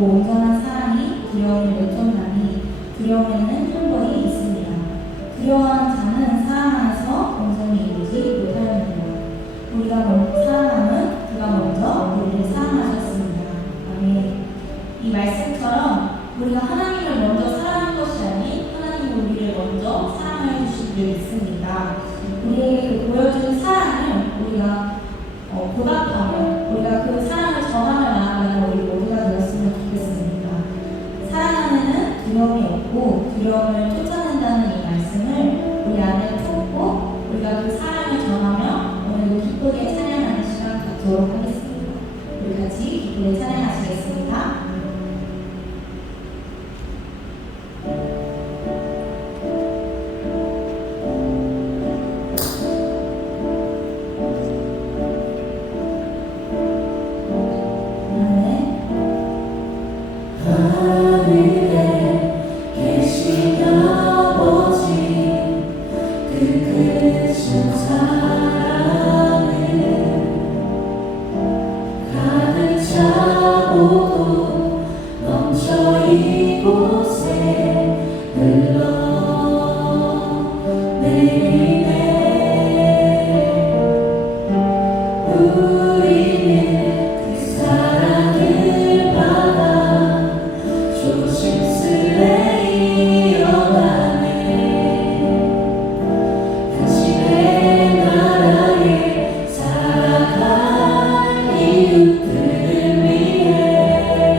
있고 온전한 사랑이 두려움을 내쫓나니 두려움에는 형벌이 있습니다. 두려워하는 자는 사랑 안에서 온전히 이루지 못하느니라. 우리가 사랑하면 그가 먼저 우리를 사랑하셨습니다. 아멘. 이 말씀처럼 우리가 하나님을 먼저 사랑한 것이 아닌 하나님이 우리를 먼저 사랑해 주신 줄 믿습니다. 우리에게 보여준 사랑을 우리가 보답하며 우리가 그 사랑을 전하며 나아가는 우리 모두가 되었으면 좋겠습니다. 사랑 안에는 두려움이 없고 두려움을 쫓아낸다는 이 말씀을 우리 안에 품고 우리가 그 사랑을 전하며 오늘도 기쁘게 찬양하는 시간 갖도록 하겠습니다. 우리 같이 기쁘게 찬양하시겠습니다. 이웃들을 위해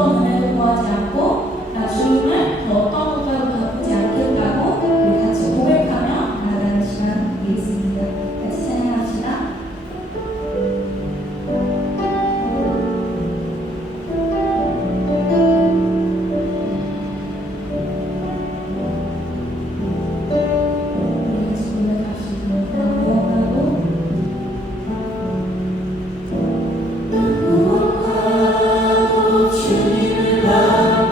어떤 은혜도 구하지 않고 나 주님을 더 어떤 것과도 바꾸지 않겠다고 우리 같이 고백하며 나아가는 시간 되겠습니다. 같이 찬양합시다. 주님을 바라보고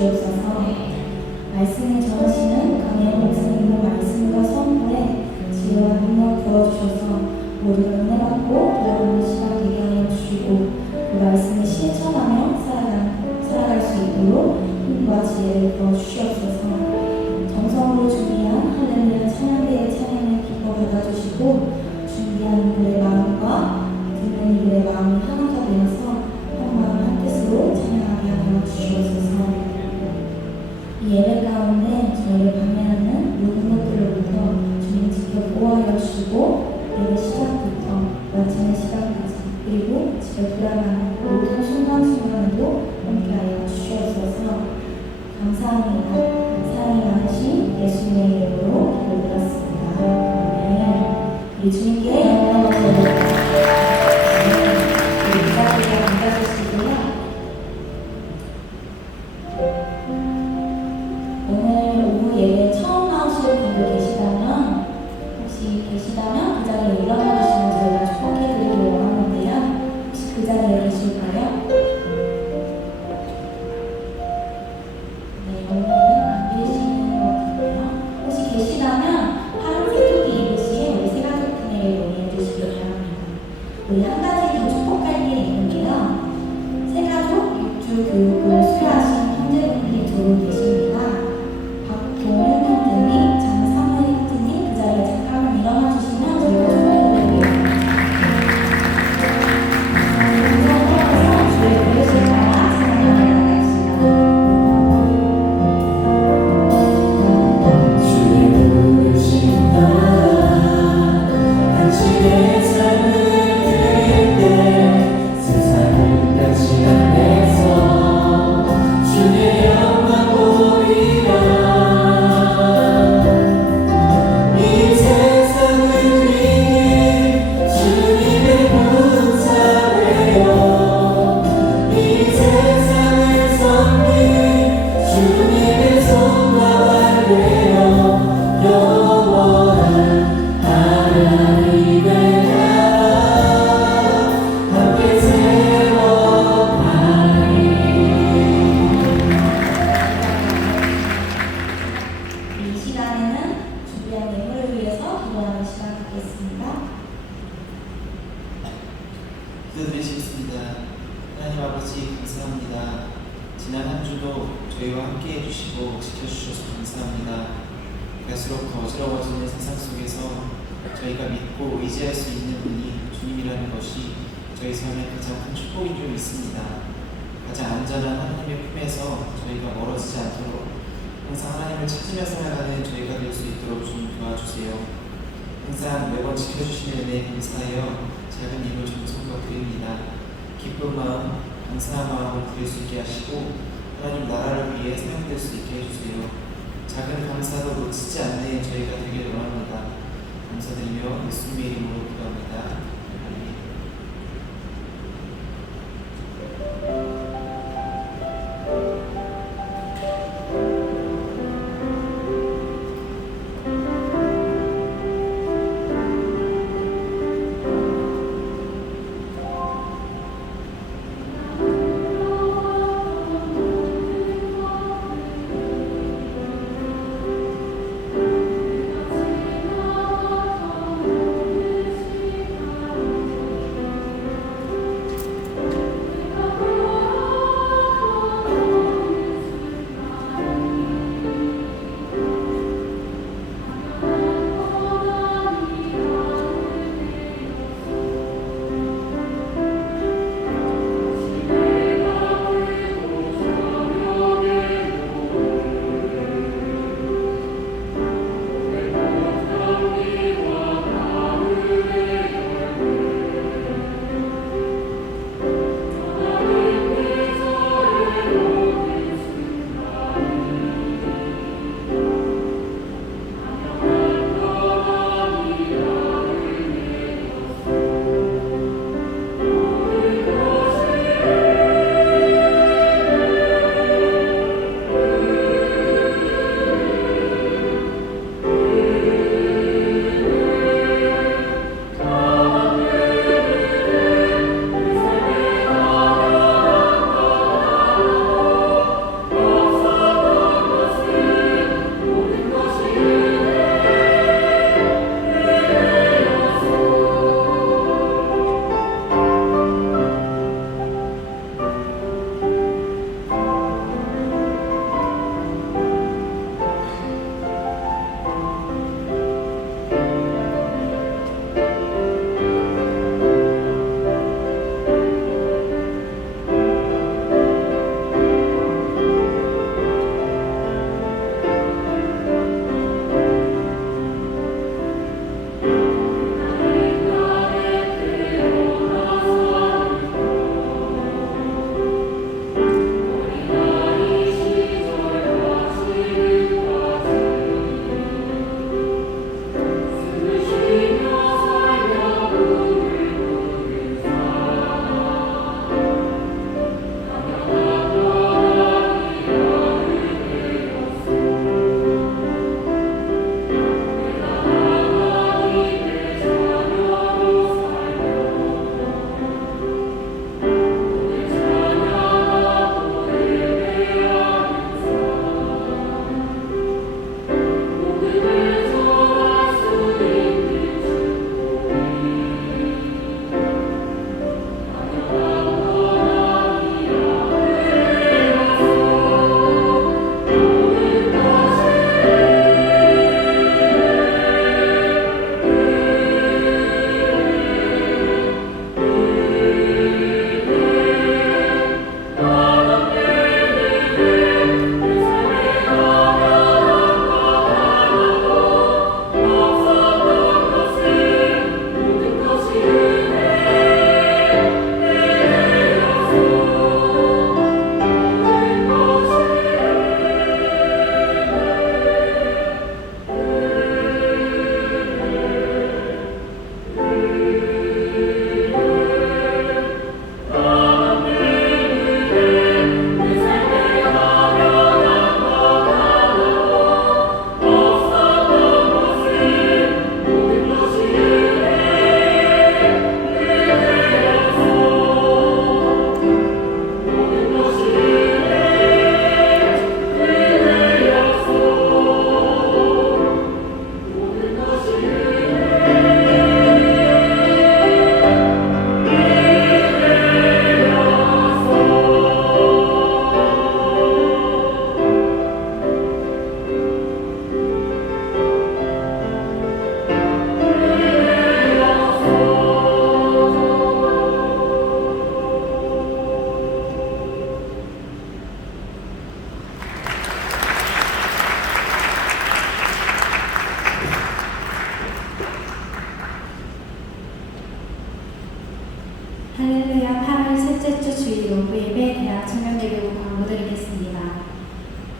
주옵소서. 말씀을 전하시는 강혜영 목사님의 말씀과 선포에 지혜와 능력 부어주셔서 모두가 은혜받고 돌아가는 시간 되게 하여 주시고 그 말씀을 실천하며 살아갈 수 있도록 힘과 지혜를 부어주시옵소서. 정성으로 준비한 할렐루야 찬양대의 찬양을 기뻐 받아주시고 준비한 이들의 마음과 듣는 이들의 마음이 하나가 되어서 한 마음 한 뜻으로 찬양하게 하여 주시옵소서. 이 예배 가운데 저희를 방해하는 모든 것들로부터 주님 지켜 보호하여 주시고 예배 시작부터 마치는 시간까지 그리고 집에 돌아가는 모든 순간순간에도 함께하여 주시옵소서. 감사합니다. 사랑이 많으신 예수님의 이름으로 기도드렸습니다. 아멘. 우리 주님께 영광을 돌립니다. 우리 기자들과 앉아주시고요. 오늘 오후 예배 처음 나오실 분들 계시다면 그 자리에 일어나 주시면 저희가 축복해드리길 원하는데요. 혹시 그 자리에 계실까요? 네, 오늘은 안 계시는 것 같아요. 혹시 계시다면 파란색 토끼 입으신 우리 새가족분에게 논의해 주시길 바랍니다. 우리 한 가지 더 축복할 일이 있는데요. 새가족 6주 교육을 수료하신 형제분들이 두 분 계십니다. 박동윤 형제님, 장상훈 형제님 그 자리에 잠깐만 일어나 주시면 저희가 축복해드릴게요. 감사합니다. 주의 부르실 따라 찬양하며 나가겠습니다. 주의 부르심 따라 당신의 삶을 드릴 때 세상을 당신 안에서 주의 영광 보리라. 이 세상을 위해 주님의 군사되어 이 세상을 섬길 주님의 손과 되어 영원한 하나님의 나라 함께 세워가리. 이 시간에는 준비한 예물을 위해서 기도하는 시간 갖겠습니다. 기도드리시겠습니다. 하나님 아버지 감사합니다. 지난 한 주도 저희와 함께 해주시고 지켜주셔서 감사합니다. 갈수록 더 어지러워지는 세상 속에서 저희가 믿고 의지할 수 있는 분이 주님이라는 것이 저희 삶의 가장 큰 축복인 줄 믿습니다. 가장 안전한 하나님의 품에서 저희가 멀어지지 않도록 항상 하나님을 찾으며 살아가는 저희가 될 수 있도록 주님 도와주세요. 항상 매번 지켜주시는 은혜에 감사하여 작은 일을 정성껏 드립니다. 기쁜 마음, 감사한 마음을 드릴 수 있게 하시고 하나님 나라를 위해 사용될 수 있게 해주세요. 작은 감사도 놓치지 않는 저희가 되길 원합니다. 감사드리며 예수님의 이름으로 기도합니다. 아멘.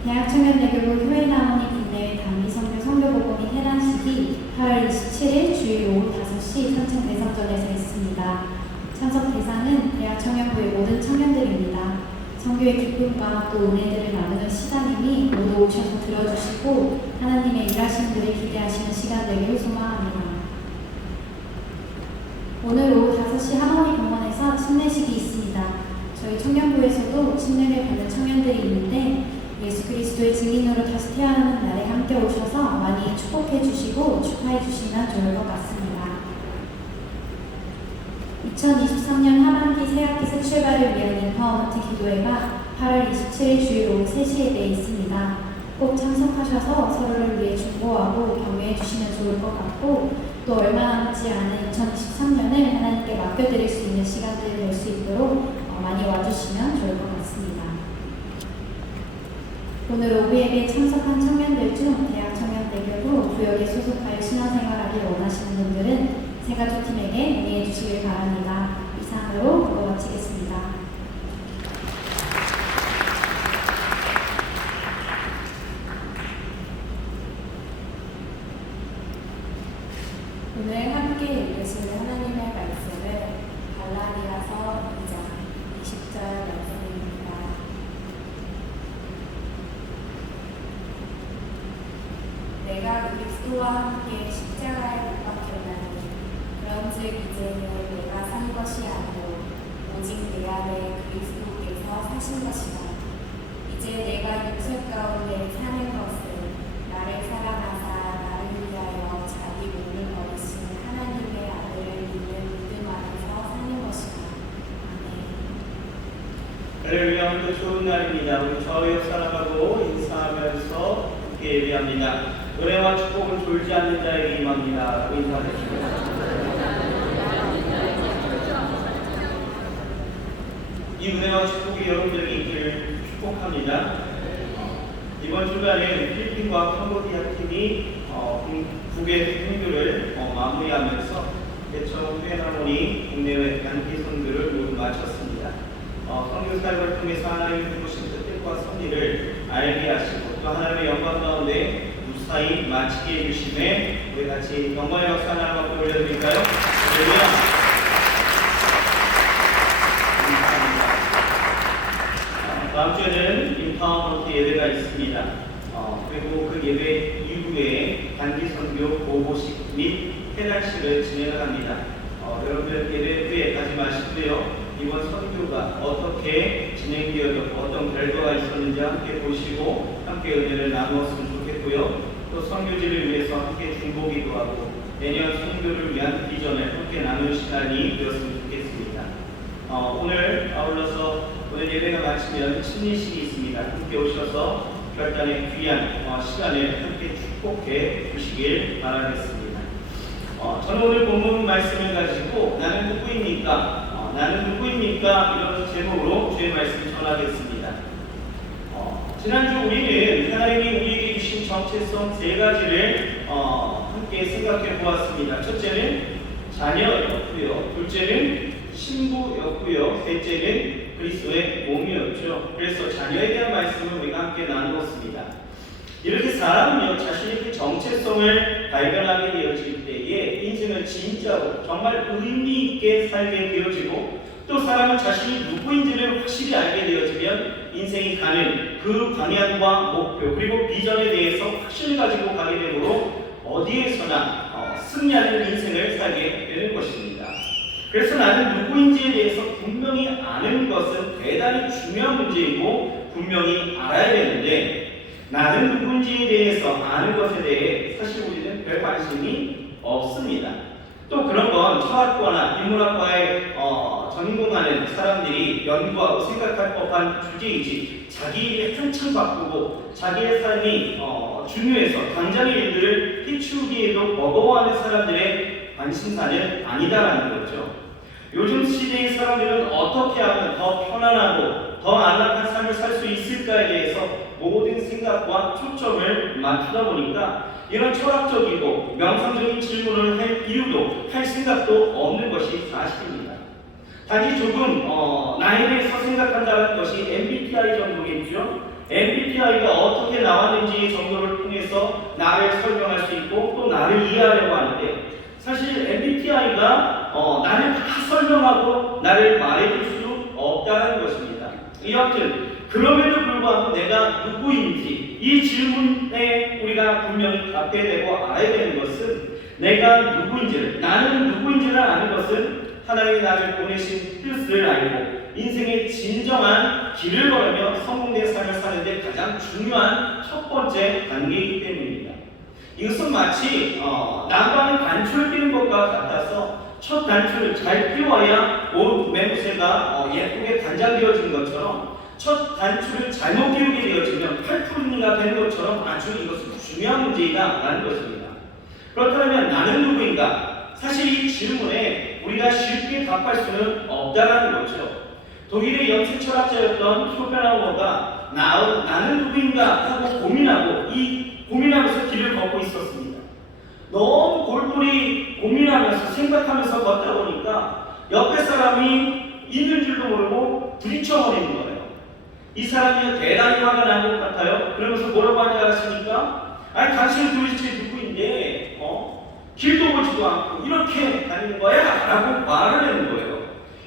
대학청년대교구 교회나무니 국내외 단기선교 선교보고 및 해단식이 8월 27일 주일 오후 5시 선천 대성전에서 있습니다. 참석 대상은 대학청년부의 모든 청년들입니다. 선교의 기쁨과 또 은혜들을 나누는 시간이니 모두 오셔서 들어주시고 하나님의 일하심들을 기대하시는 시간 되기를 소망합니다. 오늘 오후 5시 하모니 공원에서 침례식이 있습니다. 저희 청년부에서도 침례를 받는 청년들이 있는데 예수 그리스도의 증인으로 다시 태어나는 날에 함께 오셔서 많이 축복해 주시고 축하해 주시면 좋을 것 같습니다. 2023년 하반기 새학기 새 출발을 위한 인파워먼트 기도회가 8월 27일 주일 오후 3시에 되어 있습니다. 꼭 참석하셔서 서로를 위해 중보하고 격려해 주시면 좋을 것 같고 또 얼마 남지 않은 2023년을 하나님께 맡겨드릴 수 있는 시간들이 될 수 있도록 많이 와주시면 좋을 것 같습니다. 오늘 오후 예배에 참석한 청년들 중 대학청년대교구 구역에 소속하여 신앙생활하기를 원하시는 분들은 세가족팀에게 문의해 주시길 바랍니다. 이상으로 보고 마치겠습니다. 오늘 함께 읽으시는 하나님의 말씀은 갈라디아서 2장 20절 말씀입니다. 내가 그리스도와 함께 십자가에 못 박혔나니 그런즉 이제는 내가 산 것이 아니요 오직 내 안에 그리스도께서 사신 것이다. 이제 내가 육체 가운데 사는 것은 나를 사랑하사 나를 위하여 자기 몸을 버리신 하나님의 아들을 믿는 믿음 안에서 사는 것이다. 아멘. 할렐루야. 또 좋은 날입니다. 우리 저희 사랑하고 인사하면서 함께 예배합니다. 은혜와 축복은 졸지 않는 자에게 임합니다. 인사하십시오. 이 은혜와 축복이 여러분들에게 있기를 축복합니다. 이번 주간에 필리핀과 캄보디아 팀이 국외 선교를 마무리하면서 개천 회하모니 국내외 단기 선교를 모두 마쳤습니다. 선교 사역을 통해서 하나님의 부르신 뜻과 섭리를 알게 하시고 또 하나님의 영광 가운데 무사히 마치게 해주심에 우리 같이 영광의 역사 하나님 앞에 올려드릴까요? 할렐루야. 다음 주에는 인파워먼트 예배가 있습니다. 그리고 그 예배 이후에 단기 선교 보고식 및 해단식을 진행을 합니다. 여러분들 예배 후에 가지 마시고요. 이번 선교가 어떻게 진행되었고 어떤 결과가 있었는지 함께 보시고 함께 은혜를 나누었으면 좋겠고요. 또 선교지를 위해서 함께 중보기도 하고 내년 선교를 위한 비전을 함께 나누는 시간이 되었으면 좋겠습니다. 오늘 아울러서 오늘 예배가 마치면 침례식이 있습니다. 함께 오셔서 결단의 귀한 시간을 함께 축복해 주시길 바라겠습니다. 저는 오늘 본문 말씀을 가지고 나는 누구입니까? 나는 누구입니까? 이런 제목으로 주의 말씀 전하겠습니다. 지난주 우리는 하나님이 우리에게 주신 정체성 세 가지를 함께 생각해 보았습니다. 첫째는 자녀였고요. 둘째는 신부였고요. 셋째는 그리스도의 몸이었죠. 그래서 자녀에 대한 말씀을 우리가 함께 나누었습니다. 이렇게 사람은요, 자신의 그 정체성을 발견하게 되어질 때에 인생은 진짜로 정말 의미 있게 살게 되어지고 또 사람은 자신이 누구인지를 확실히 알게 되어지면 인생이 가는 그 방향과 목표 그리고 비전에 대해서 확신을 가지고 가게 되므로 어디에서나 승리하는 인생을 살게 되는 것입니다. 그래서 나는 누구인지에 대해서 분명히 아는 것은 대단히 중요한 문제이고 분명히 알아야 되는데 나는 누구인지에 대해서 아는 것에 대해 사실 우리는 별 관심이 없습니다. 또 그런 건 철학과나 인문학과에 전공하는 사람들이 연구하고 생각할 법한 주제이지 자기 일이 한참 바쁘고 자기의 삶이 중요해서 당장의 일들을 해치우기에도 버거워하는 사람들의 관심사는 아니다라는 거죠. 요즘 시대의 사람들은 어떻게 하면 더 편안하고 더 안락한 삶을 살 수 있을까에 대해서 모든 생각과 초점을 맞추다 보니까 이런 철학적이고 명상적인 질문을 할 이유도 할 생각도 없는 것이 사실입니다. 단지 조금 나에 대해서 생각한다는 것이 MBTI 정도겠죠. MBTI가 어떻게 나왔는지 정도를 통해서 나를 설명할 수 있고 또 나를 이해하려고 하는데 사실 MBTI가 나를 다 설명하고 나를 말해줄 수 없다는 것입니다. 여하튼 그럼에도 불구하고 내가 누구인지 이 질문에 우리가 분명히 답해야 되고 알아야 되는 것은 내가 누구인지를 나는 누구인지를 아는 것은 하나님이 나를 보내신 뜻을 알고 인생의 진정한 길을 걸으며 성공된 삶을 사는데 가장 중요한 첫 번째 단계이기 때문입니다. 이것은 마치 난방에 단추를 끼는 것과 같아서 첫 단추를 잘 끼워야 매무새가 예쁘게 단장되어지는 것처럼 첫 단추를 잘못 끼우게 되어지면 팔풀이가 되는 것처럼 아주 이것은 중요한 문제이다라는 것입니다. 그렇다면 나는 누구인가? 사실 이 질문에 우리가 쉽게 답할 수는 없다라는 거죠. 독일의 영적 철학자였던 쇼펜하우어가 나는 누구인가 하고 고민하면서 길을 걷고 있었습니다. 너무 골똘히 고민하면서 생각하면서 걷다 보니까 옆에 사람이 있는 줄도 모르고 부딪혀버리는 거예요. 이 사람이 대단히 화가 난 것 같아요. 그러면서 뭐라고 하는지 아십니까? 아니 당신은 도대체 누구인데 길도 보지도 않고 이렇게 다니는 거야? 라고 말을 하는 거예요.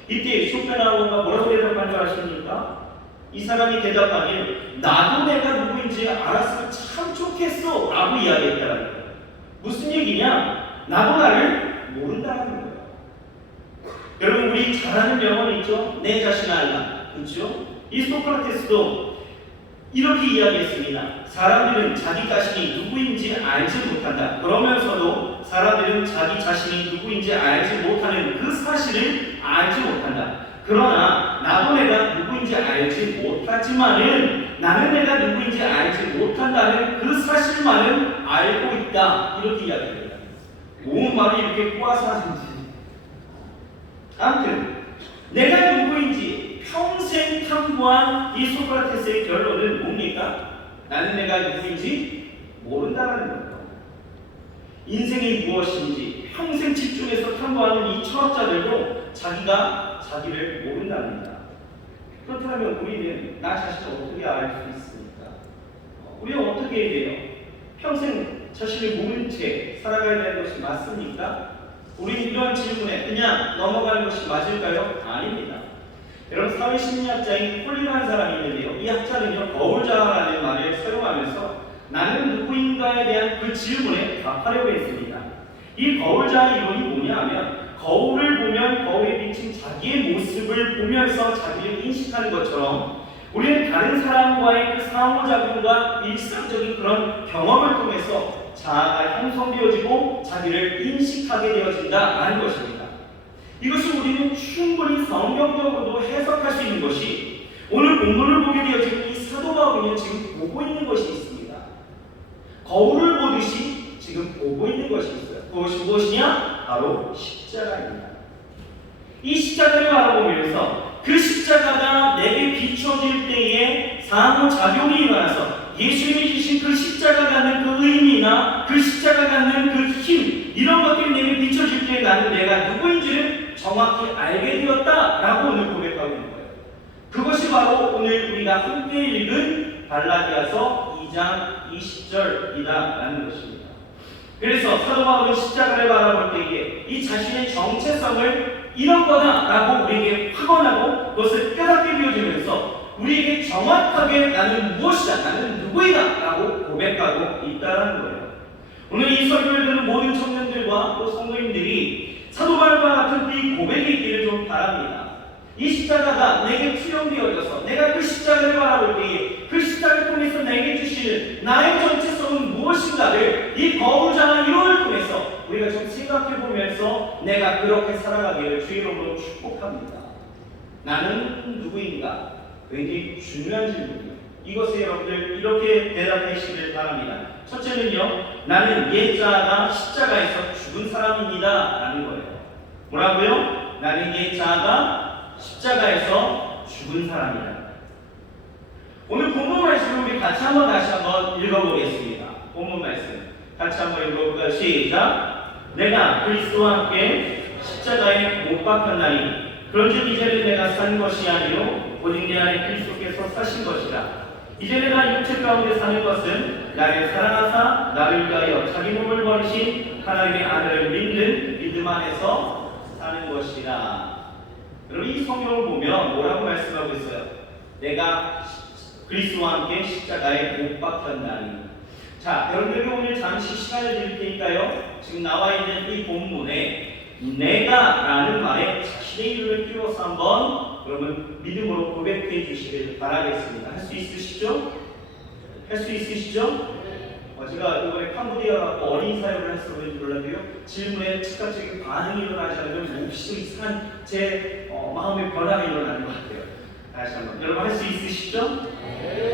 이때 쇼펜하우어가 뭐라고 대답한 줄 아십니까? 이 사람이 대답하길 나도 내가 누구인지 알았으면 참 좋겠어 라고 이야기했다는 거예요. 무슨 얘기냐? 나도 나를 모른다는 거예요. 여러분 우리 잘 아는 명언 있죠? 내 자신을 알라. 그렇죠? 이 소크라테스도 이렇게 이야기했습니다. 사람들은 자기 자신이 누구인지 알지 못한다. 그러면서도 사람들은 자기 자신이 누구인지 알지 못하는 그 사실을 알지 못한다. 그러나 나도 내가 누구인지 알지 못하지만은 나는 내가 누구인지 알지 못한다는 그 사실만은 알고 있다. 이렇게 이야기합니다. 온 말이 이렇게 꼬아서 하는지. 아무튼 내가 누구인지 평생 탐구한 이 소크라테스의 결론은 뭡니까? 나는 내가 누구인지 모른다는 겁니다. 인생이 무엇인지 평생 집중해서 탐구하는 이 철학자들도 자기가 자기를 모른답니다. 그렇다면 우리는 나 자신을 어떻게 알 수 있습니까? 우리는 어떻게 해야 돼요? 평생 자신을 모른 채 살아가야 되는 것이 맞습니까? 우리는 이런 질문에 그냥 넘어가는 것이 맞을까요? 아닙니다. 여러분 사회심리학자인 콜리라는 사람이 있는데요. 이 학자는요 거울자라는 말을 사용하면서 나는 누구인가에 대한 그 질문에 답하려고 했습니다. 이 거울자의 이론이 뭐냐하면 거울을 보면 거울에 비친 자기의 모습을 보면서 자기를 인식하는 것처럼 우리는 다른 사람과의 그 상호작용과 일상적인 그런 경험을 통해서 자아가 형성되어지고 자기를 인식하게 되어진다라는 것입니다. 이것을 우리는 충분히 성경적으로도 해석할 수 있는 것이 오늘 본문을 보게 되어지는 이 사도 바울이 지금 보고 있는 것이 있습니다. 거울을 보듯이 지금 보고 있는 것이 있어요. 그것이 무엇이냐? 바로 십자가입니다. 이 십자가를 바라보면서 그 십자가가 내게 비춰질 때에 상호작용이 일어나서 예수님이 주신 그 십자가 갖는 그 의미나 그 십자가 갖는 그 힘 이런 것들이 내게 비춰질 때 나는 내가 누구인지를 정확히 알게 되었다라고 오늘 고백하고 있는 거예요. 그것이 바로 오늘 우리가 함께 읽은 갈라디아서 2장 20절이다라는 것입니다. 그래서 사도 바울은 십자가를 바라볼 때에 이 자신의 정체성을 이런 거다라고 우리에게 확언하고 그것을 깨닫게 되어지면서 우리에게 정확하게 나는 무엇이다, 나는 누구이다 라고 고백하고 있다는 거예요. 오늘 이 설교를 듣는 모든 청년들과 또 성도님들이 사도 바울과 같은 이 고백이 있기를 좀 바랍니다. 이 십자가가 내게 투영되어져서 내가 그 십자가를 바라볼 때에 그 십자가를 통해서 내게 주시는 나의 정체성은 무엇인가를 이 거울장한 이론을 통해서 우리가 좀 생각해 보면서 내가 그렇게 살아가기를 주의 이름으로 축복합니다. 나는 누구인가? 굉장히 중요한 질문이에요. 이것에 여러분들 이렇게 대답해 주시길 바랍니다. 첫째는요, 나는 옛자아가 십자가에서 죽은 사람입니다 라는 거예요. 뭐라고요? 나는 옛자아가 십자가에서 죽은 사람이다. 오늘 본문 말씀을 우리 같이 한번 다시 한번 읽어보겠습니다. 본문 말씀 같이 한번 읽어볼까요? 시작. 내가 그리스도와 함께 십자가에 못 박혔나니 그런즉 이제는 내가 산 것이 아니요 오직 내 안에 그리스도께서 사신 것이라. 이제 내가 육체 가운데 사는 것은 나를 사랑하사 나를 위하여 자기 몸을 버리신 하나님의 아들을 믿는 믿음 안에서 사는 것이라. 여러분 이 성경을 보면 뭐라고 말씀하고 있어요? 내가 그리스도와 함께 십자가에 못 박혔나니. 자, 여러분들에게 오늘 잠시 시간을 드릴 테니까요. 지금 나와 있는 이 본문에 내가라는 말에 자신의 이름을 끼워서 한번 여러분 믿음으로 고백해 주시길 바라겠습니다. 할 수 있으시죠? 할 수 있으시죠? 제가 이번에 캄보디아 어린이 사역을 해서 그런지 몰라도요. 질문에 즉각적인 반응이 일어나지 않으면 몹시 이상한 제 마음의 변화가 일어나는 것 같아요. 다시 한번 여러분 할 수 있으시죠?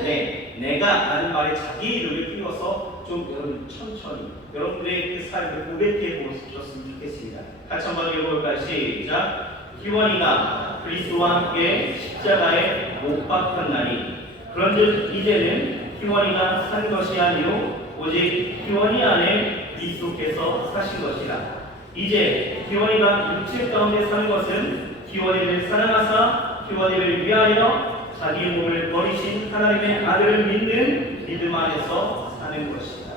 네, 내가라는 말에 자기 이름을 끼워서 좀 여러분 천천히 여러분들의 그 삶을 고백해 보셨으면 좋겠습니다. 같이 한번 읽어볼까요? 시작. 희원이가 그리스도와 함께 십자가에 못 박혔나니 그런즉 이제는 희원이가 산 것이 아니요 오직 희원이 안에 그리스도께서 사신 것이라. 이제 희원이가 육체 가운데 사는 것은 희원이를 사랑하사 희원이를 위하여 자기 몸을 버리신 하나님의 아들을 믿는 믿음 안에서 사는 것이다.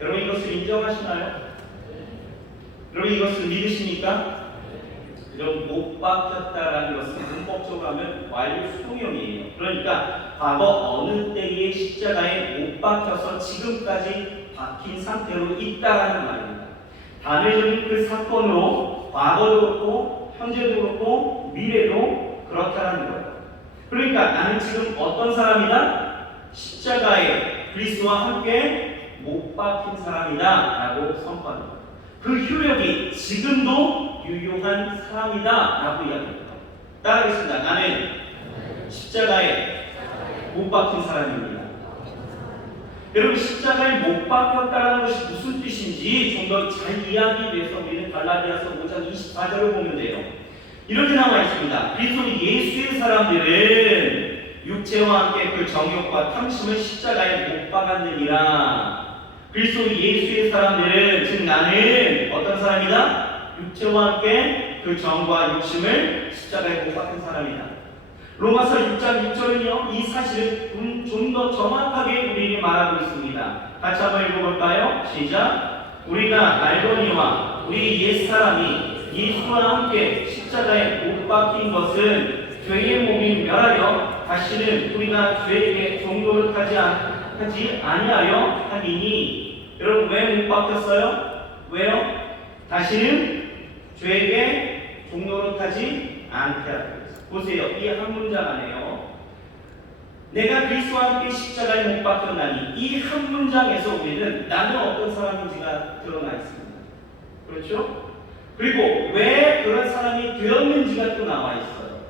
여러분 이것을 인정하시나요? 여러분 이것을 믿으십니까? 여러분 못 박혔다라는 것은 문법적으로 하면 완료 수동형이에요. 그러니까 과거 어느 때의 십자가에 못 박혀서 지금까지 박힌 상태로 있다라는 말입니다. 단회적인 그 사건으로 과거도 그렇고 현재도 그렇고 미래도 그렇다라는 거예요. 그러니까 나는 지금 어떤 사람이다? 십자가에 그리스도와 함께 못 박힌 사람이다 라고 선포합니다. 그 효력이 지금도 유효한 사람이다 라고 이야기합니다. 따라하겠습니다. 나는 십자가에 못 박힌 사람입니다. 여러분 십자가에 못 박혔다는 것이 무슨 뜻인지 좀 더 잘 이해하기 위해서 우리는 갈라디아서 5장 24절을 보면 돼요. 이렇게 나와 있습니다. 그리스도 예수의 사람들은 육체와 함께 그 정욕과 탐심을 십자가에 못 박았느니라. 그리스도 예수의 사람들은 즉 나는 어떤 사람이다? 육체와 함께 그 정과 욕심을 십자가에 못 박은 사람이다. 로마서 6장 6절은요 이 사실을 좀 더 정확하게 우리에게 말하고 있습니다. 같이 한번 읽어볼까요? 시작. 우리가 알거니와 우리 옛사람이 예수와 함께 십자가에 못 박힌 것은 죄의 몸이 멸하여 다시는 우리가 죄에게 종로를 하지 아니하여 하니니. 여러분 왜 못 박혔어요? 왜요? 다시는 죄에게 종로를 하지 않게 하라. 보세요. 이 한 문장 안에요. 내가 그리스도와 함께 십자가에 못 박혔나니 이 한 문장에서 우리는 나는 어떤 사람인지가 드러나 있습니다. 그렇죠? 그리고 왜 그런 사람이 되었는지가 또 나와 있어요.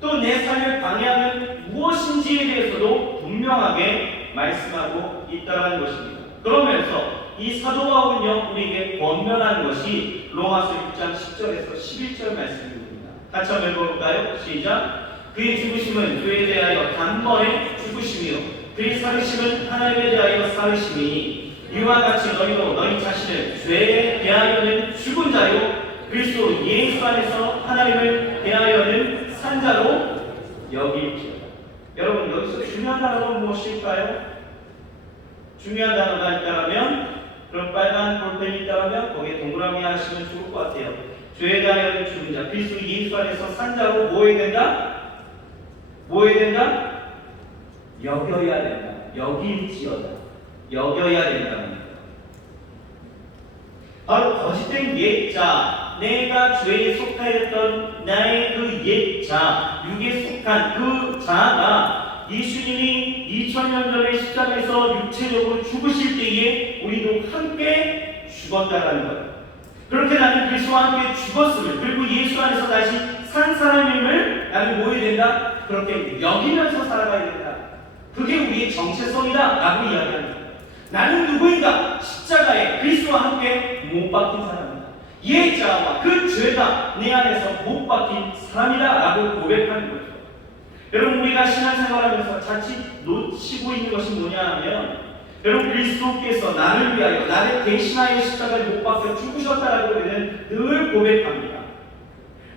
또 내 삶의 방향은 무엇인지에 대해서도 분명하게 말씀하고 있다는 것입니다. 그러면서 이 사도 바울은요 우리에게 권면하는 것이 로마서 6장 10절에서 11절 말씀입니다. 같이 한번 읽어볼까요? 시작. 그의 죽으심은 죄에 대하여 단번에 죽으심이요 그의 살으심은 하나님에 대하여 살으심이니 이와 같이 너희도 너희 자신을 죄에 대하여는 죽은 자요 그리스도 예수 안에서 하나님을 대하여는 산 자로 여길지어다. 여러분 여기서 중요한 단어가 무엇일까요? 중요한 단어가 있다면 그럼 빨간 볼펜이 있다면 거기에 동그라미 하시면 좋을 것 같아요. 죄에 대하여는 죽은 자 그리스도 예수 안에서 산 자로 뭐 해야 된다? 뭐 해야 된다? 여겨야 된다. 여길지어다. 여겨야 된다는 거예요. 바로 거짓된 옛자, 내가 죄에 속하였던 나의 그 옛자, 육에 속한 그 자가 예수님이 2000년 전에 십자가에서 육체적으로 죽으실 때에 우리도 함께 죽었다라는 거예요. 그렇게 나는 그리스도와 함께 죽었음을 그리고 예수 안에서 다시 산 사람임을 나는 뭐 해야 된다? 그렇게 여기면서 살아가야 된다. 그게 우리의 정체성이다 라고 이야기합니다. 나는 누구인가? 십자가에 그리스도와 함께 못 박힌 사람이다. 옛자와 그 죄가 내 안에서 못 박힌 사람이다 라고 고백하는 거죠. 여러분 우리가 신앙생활하면서 자칫 놓치고 있는 것이 뭐냐 하면 여러분 그리스도께서 나를 위하여 나를 대신하여 십자가에 못 박혀 죽으셨다라고 우리는 늘 고백합니다.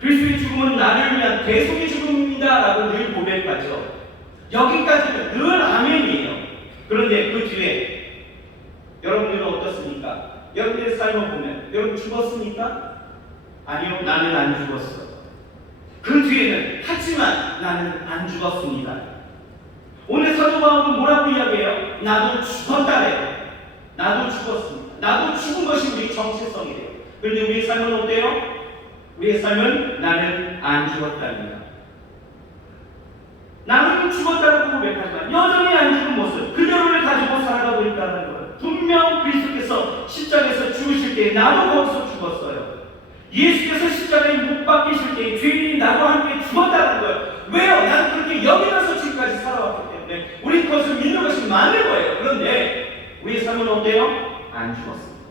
그리스도의 죽음은 나를 위한 대속의 죽음입니다라고 늘 고백하죠. 여기까지는 늘 아멘이에요. 그런데 그 뒤에 여러분들은 어떻습니까? 여러분들의 삶을 보면 여러분 죽었습니까? 아니요, 나는 안 죽었어. 그 뒤에는 하지만 나는 안 죽었습니다. 오늘 사도 바울은 뭐라고 이야기해요? 나도 죽었다래요. 나도 죽었습니다. 나도 죽은 것이 우리 정체성이래요. 그런데 우리의 삶은 어때요? 우리의 삶은 나는 안 죽었답니다. 나는 죽었다고 고백하지만 여전히 안 죽은 모습 그대로를 가지고 살아가고 있다는 거예요. 분명 그리스도께서 십자가에서 죽으실 때 나도 거기서 죽었어요. 예수께서 십자가에 못 박히실 때 죄인이 나와 함께 죽었다는 거예요. 왜요? 나는 그렇게 여기서 지금까지 살아왔기 때문에 우리 그것을 믿는 것이 맞는 거예요. 그런데 우리의 삶은 어때요? 안 죽었습니다.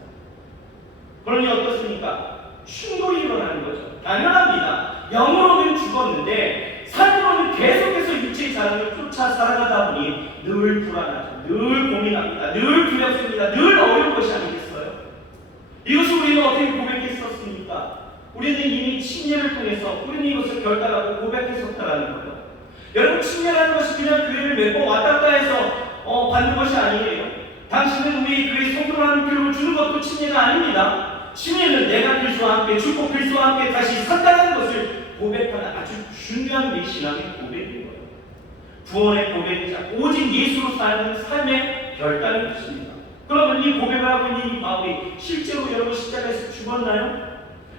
그러니 어떻습니까? 충돌이 일어나는 거죠. 당연합니다. 영으로는 죽었는데 삶으로는 계속해서 육체의 자랑을 쫓아 살아가다 보니 늘 불안하죠. 늘 고민합니다. 늘 두렵습니다. 늘 어려운 것이 아니겠어요? 이것을 우리는 어떻게 고백했었습니까? 우리는 이미 침례를 통해서 우리는 이것을 결단하고 고백했었다라는 거예요. 여러분, 침례라는 것이 그냥 교회를 맺고 왔다 갔다 해서 받는 것이 아니에요. 당신은 우리 교회 성도라는 표를 주는 것도 침례가 아닙니다. 침례는 내가 그리스도와 함께 죽고 그리스도와 함께 다시 산다는 것을 고백하는 아주 중요한 우리 신앙의 고백인 거예요. 구원의 고백이자 오직 예수로 사는 삶의 결단인 것입니다. 그러면 이 고백을 하고 있는 이 바울이 실제로 여러분 십자가에서 죽었나요?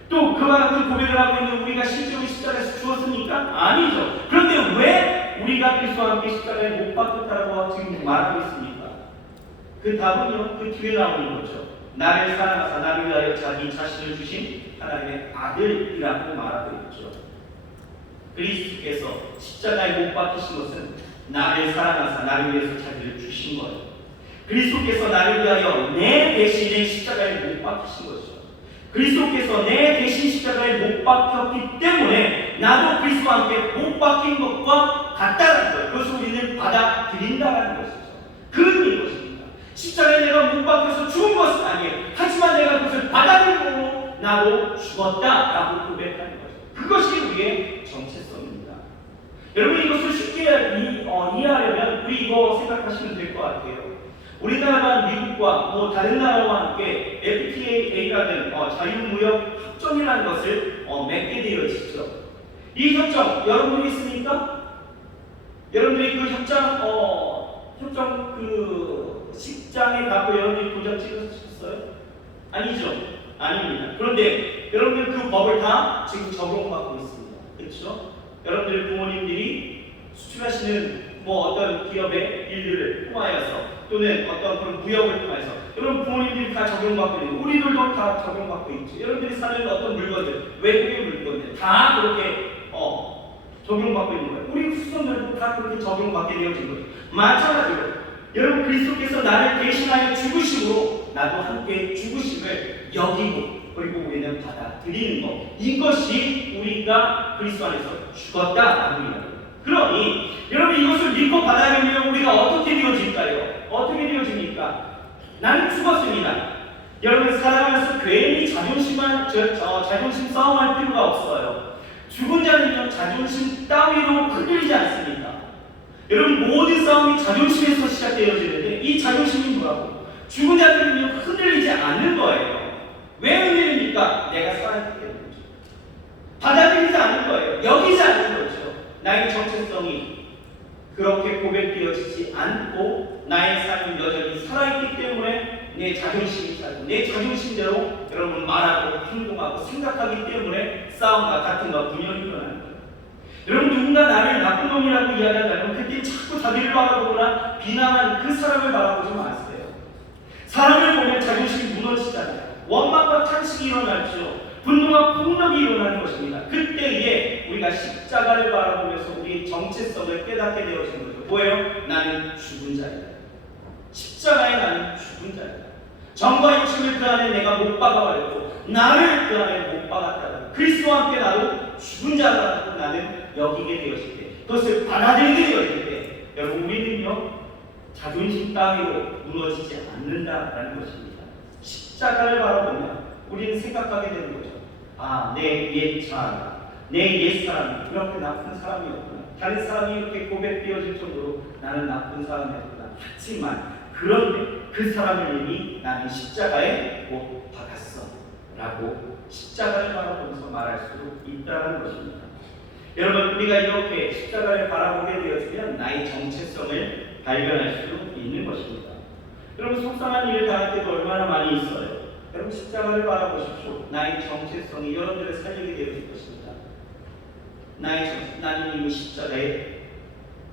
또 그와 같은 고백을 하고 있는 우리가 실제로 십자가에서 죽었습니까? 아니죠. 그런데 왜 우리가 그리스도와 함께 십자가에 못 박혔다고 지금 말하고 있습니까? 그 답은요, 그 뒤에 나오는 거죠. 나를 사랑하사 나를 위하여 자기 자신을 주신 하나님의 아들이라고 말하고 있죠. 그리스도께서 십자가에 못 박히신 것은 나를 사랑하사 나를 위해서 자기를 주신 거예요. 그리스도께서 나를 위하여 내 대신에 십자가에 못 박히신 것이죠. 그리스도께서 내 대신 십자가에 못 박혔기 때문에 나도 그리스도와 함께 못 박힌 것과 같다는 거예요. 그것을 우리는 받아들인다는 것이죠. 그 의미인 것입니다. 십자가에 내가 못 박혀서 죽은 것은 아니에요. 하지만 내가 그것을 받아들이고 나도 죽었다라고 고백하는 거죠. 그것이 우리의 정체성입니다. 여러분, 이것을 쉽게 이해하려면 우리 이거 생각하시면 될 것 같아요. 우리나라가 미국과 다른 나라와 함께 FTA라는 자유무역 협정이라는 것을 맺게 되어지죠. 이 협정 여러분이 있습니까? 여러분들이 그 협정 그 식장에 가고 여러분들이 도장 찍으셨어요? 아니죠? 아닙니다. 그런데 여러분들 그 법을 다 지금 적용받고 있습니다. 그렇죠? 여러분들 부모님들이 수출하시는 어떤 기업의 일들을 통하여서 또는 어떤 그런 무역을 통해서 여러분 부모님들이 다 적용받고 있는, 우리들도 다 적용받고 있죠. 여러분들이 사는 어떤 물건들, 외국의 물건들 다 그렇게 적용받고 있는 거예요. 우리 후손들도 다 그렇게 적용받게 되어진 거예요. 마찬가지로 여러분 그리스도께서 나를 대신하여 죽으심으로 나도 함께 죽으심을 여기고 그리고 우리는 받아들이는 것, 이것이 우리가 그리스도 안에서 죽었다라는 거예요. 그러니 여러분 이것을 믿고 받아들이면 우리가 어떻게 되어질까요? 어떻게 되어집니까? 나는 죽었습니다. 여러분 살아가면서 괜히 자존심 싸움할 필요가 없어요. 죽은 자는요 자존심 따위로 흔들리지 않습니다. 여러분 모든 싸움이 자존심에서 시작되어지는데 이 자존심이 뭐라고? 죽은 자들은요 흔들리지 않는 거예요. 왜 흔들립니까? 내가 살아있기 때문이죠. 받아들이지 않는 거예요. 여기지 않는 거죠. 나의 정체성이 그렇게 고백되어지지 않고 나의 삶은 여전히 살아있기 때문에 내 자존심이 살고 내 자존심대로 여러분 말하고 행동하고 생각하기 때문에 싸움과 다툼과 분열이 일어나는 거예요. 여러분 누군가 나를 나쁜 놈이라고 이야기한다면 그때 자꾸 자기를 바라보거나 비난하는 그 사람을 바라보지 마세요. 사람을 보면 자존심이 무너지잖아요. 원망과 탄식이 일어나죠. 분노와 폭력이 일어나는 것입니다. 그때에 우리가 십자가를 바라보면서 우리의 정체성을 깨닫게 되어지는 거죠. 뭐예요? 나는 죽은 자이다. 십자가에 나는 죽은 자이다. 정과 육신을 그 안에 내가 못 박아버렸고 나를 그 안에 못 박았다. 그리스도와 함께 나도 죽은 자라고 나는 여기게 되었을 때, 그것을 받아들이게 되었을 때 여러분 우리는요 자존심 따위로 무너지지 않는다라는 것입니다. 십자가를 바라보면 우리는 생각하게 되는 거죠. 내 옛 자아가 내 옛사람이 이렇게 나쁜 사람이었구나. 다른 사람이 이렇게 고백되어질 정도로 나는 나쁜 사람이었구나. 하지만 그런데 그 사람을 이미 나는 십자가에 못 박았어 라고 십자가를 바라보면서 말할 수 있다는 것입니다. 여러분, 우리가 이렇게 십자가를 바라보게 되어지면 나의 정체성을 발견할 수 있는 것입니다. 여러분, 속상한 일을 당할 때도 얼마나 많이 있어요. 여러분, 십자가를 바라보십시오. 나의 정체성이 여러분들을 살리게 되어질 것입니다. 나는 이미 십자가에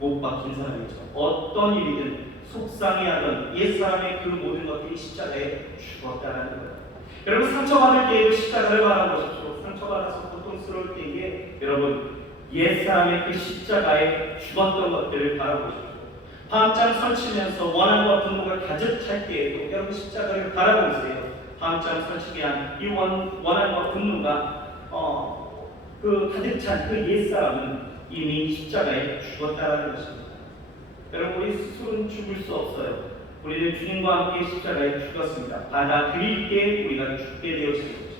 못 박힌 사람이죠. 어떤 일이든 속상해하던 옛사람의 그 모든 것들이 십자가에 죽었다는 거예요. 여러분, 상처받을 때에도 십자가를 바라보십시오. 상처받아서 고통스러울 때에 여러분, 옛사람의 그 십자가에 죽었던 것들을 바라보십시오. 밤잠 설치면서 원한과 분노가 가득 찰 때에도 여러분 십자가를 바라보세요. 밤잠 설치게 한 이 원한과 분노가 그 가득 찬 그 옛사람은 이미 십자가에 죽었다는 것입니다. 여러분, 우리 스스로는 죽을 수 없어요. 우리는 주님과 함께 십자가에 죽었습니다. 받아들일 때 우리가 죽게 되어지는 것입니다.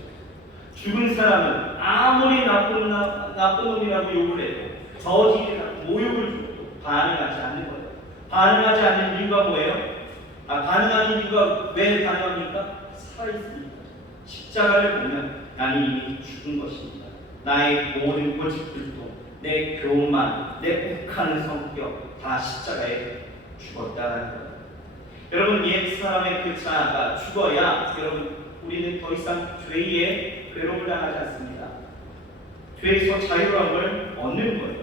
죽은 사람은 아무리 나쁜 놈이라고 욕을 해도 저지이라고 모욕을 줘도 반응하지 않는 거예요. 반응하지 않는 이유가 뭐예요? 반응하는 이유가 왜 반응합니까? 살아있습니다. 십자가를 보면 나는 이미 죽은 것입니다. 나의 모든 고집들도 내 교만, 내 욱하는 성격 다 십자가에 죽었다는 거예요. 여러분, 옛사람의 그 자아가 죽어야 여러분 우리는 더 이상 죄의 괴로움을 당하지 않습니다. 죄에서 자유함을 얻는 거예요.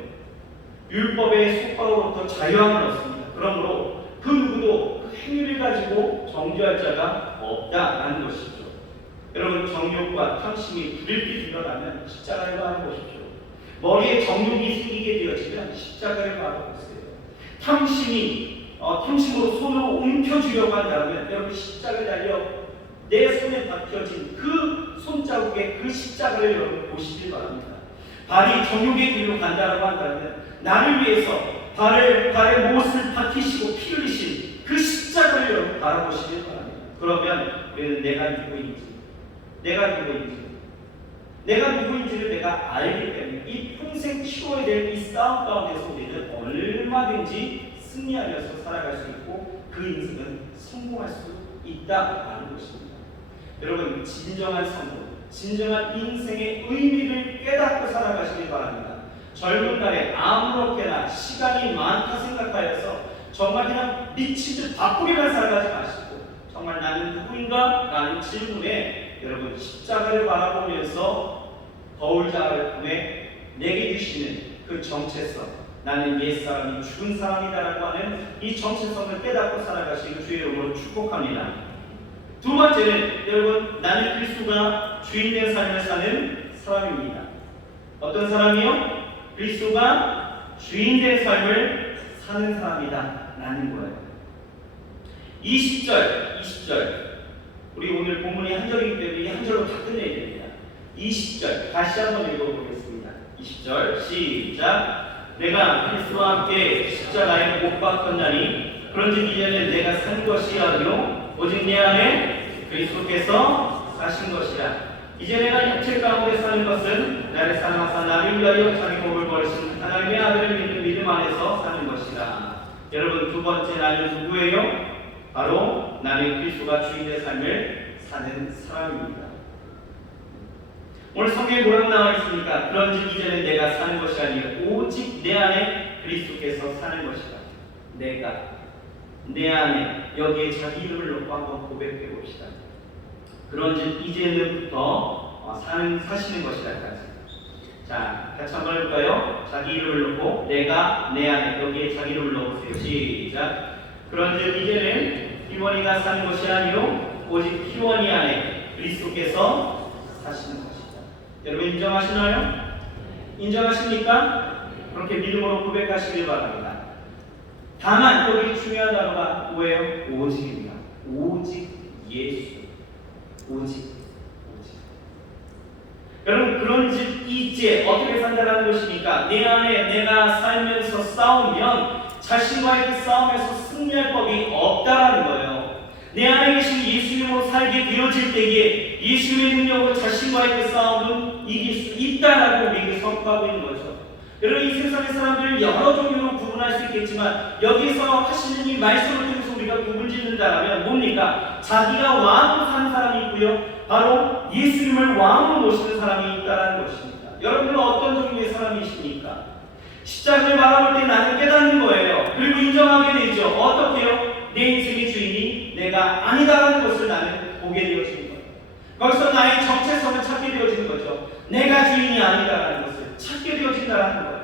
율법의 속박으로부터 자유함을 얻습니다. 그러므로 그 누구도 그 행위를 가지고 정죄할 자가 없다라는 것이죠. 여러분, 정욕과 탐심이 불일피 일어나면 십자가를 바라보십시오. 머리에 정욕이 생기게 되어지면 십자가를 바라보세요. 탐심으로 손으로 움켜쥐려고 한다면 여러분 십자가를 달려 내 손에 박혀진 그 손자국에 그 십자가를 여러분 보시길 바랍니다. 발이 정욕의 길로 간다라고 한다면 나를 위해서 발에 못을 박히시고 피 흘리신 그 십자가를 여러분 바라보시길 바랍니다. 그러면 내가 누구인지를 내가 알기 때문에 이 평생 치러야 될 이 싸움 가운데서 우리는 얼마든지 승리하면서 살아갈 수 있고 그 인생은 성공할 수 있다라는 것입니다. 여러분, 진정한 성공, 진정한 인생의 의미를 깨닫고 살아가시길 바랍니다. 젊은 날에 아무렇게나 시간이 많다 생각하여서 정말 그냥 미친 듯 바쁘게만 살아가지 마시고 정말 나는 누구인가? 라는 질문에 여러분 십자가를 바라보면서 거울자를 통해 내게 주시는 그 정체성, 나는 옛사람이 죽은 사람이다라고 하는 이 정체성을 깨닫고 살아가시는 주의 이름으로 축복합니다. 두 번째는 여러분, 나는 그리스도가 주인된 삶을 사는 사람입니다. 어떤 사람이요? 그리스도가 주인된 삶을 사는 사람이다 라는 거예요. 20절 우리 오늘 본문이 한 절이기 때문에 이 한 절로 다 끝내야 됩니다. 20절 다시 한번 읽어보겠습니다. 20절 시작. 내가 그리스도와 함께 십자가에 못 박혔나니 그런즉 이제는 내가 산 것이 아니요 오직 내 안에 그리스도께서 사신 것이라. 이제 내가 육체 가운데 사는 것은 나를 사랑하사 나를 위하여 자기 몸을 버리신 하나님의 아들을 믿는 믿음 안에서 사는 것이라. 여러분, 두 번째 나는 누구예요? 바로 나는 그리스도가 주인의 삶을 사는 사람입니다. 오늘 성경에 뭐라고 나와 있습니까? 그런즉 이제는 내가 사는 것이 아니요 오직 내 안에 그리스도께서 사는 것이다. 내 안에 여기에 자기 이름을 넣고 한번 고백해 봅시다. 그런즉 이제는부터 사시는 것이다까지. 자, 같이 한번 해볼까요? 자기 이름을 넣고 내가 내 안에 여기에 자기 이름을 넣으세요. 시작. 그런즉 이제는 희원이가 사는 것이 아니요 오직 희원이 안에 그리스도께서 사시는 것이다. 여러분 인정하시나요? 인정하십니까? 그렇게 믿음으로 고백하시길 바랍니다. 다만 여기 중요한 단어가 뭐예요? 오직입니다. 오직 예수. 오직. 여러분, 그런즉 이제 어떻게 산다는 것입니까? 내 안에 내가 살면서 싸우면 자신과의 그 싸움에서 승리할 법이 없다라는 거예요. 내 안에 계신 예수님으로 살게 되어질 때에 예수님의 능력으로 자신과의 그 싸움은 이길 수 있다라고 우리에게 선포하고 있는 거죠. 여러분, 이 세상의 사람들을 여러 종류로 구분할 수 있겠지만 여기서 하시는 이 말씀을 통해서 우리가 구분짓는다면 뭡니까? 자기가 왕으로 사는 사람이 있고요, 바로 예수님을 왕으로 모시는 사람이 있다는 것입니다. 여러분은 어떤 종류의 사람이십니까? 십자가를 바라볼 때 나는 깨닫는 거예요. 그리고 인정하게 되죠. 어떻게요? 내 인생의 주인이 내가 아니다라는 것을 나는 보게 되어지는 거예요. 거기서 나의 정체성을 찾게 되어지는 거죠. 내가 주인이 아니다라는 것을 찾게 되어진다는 거예요.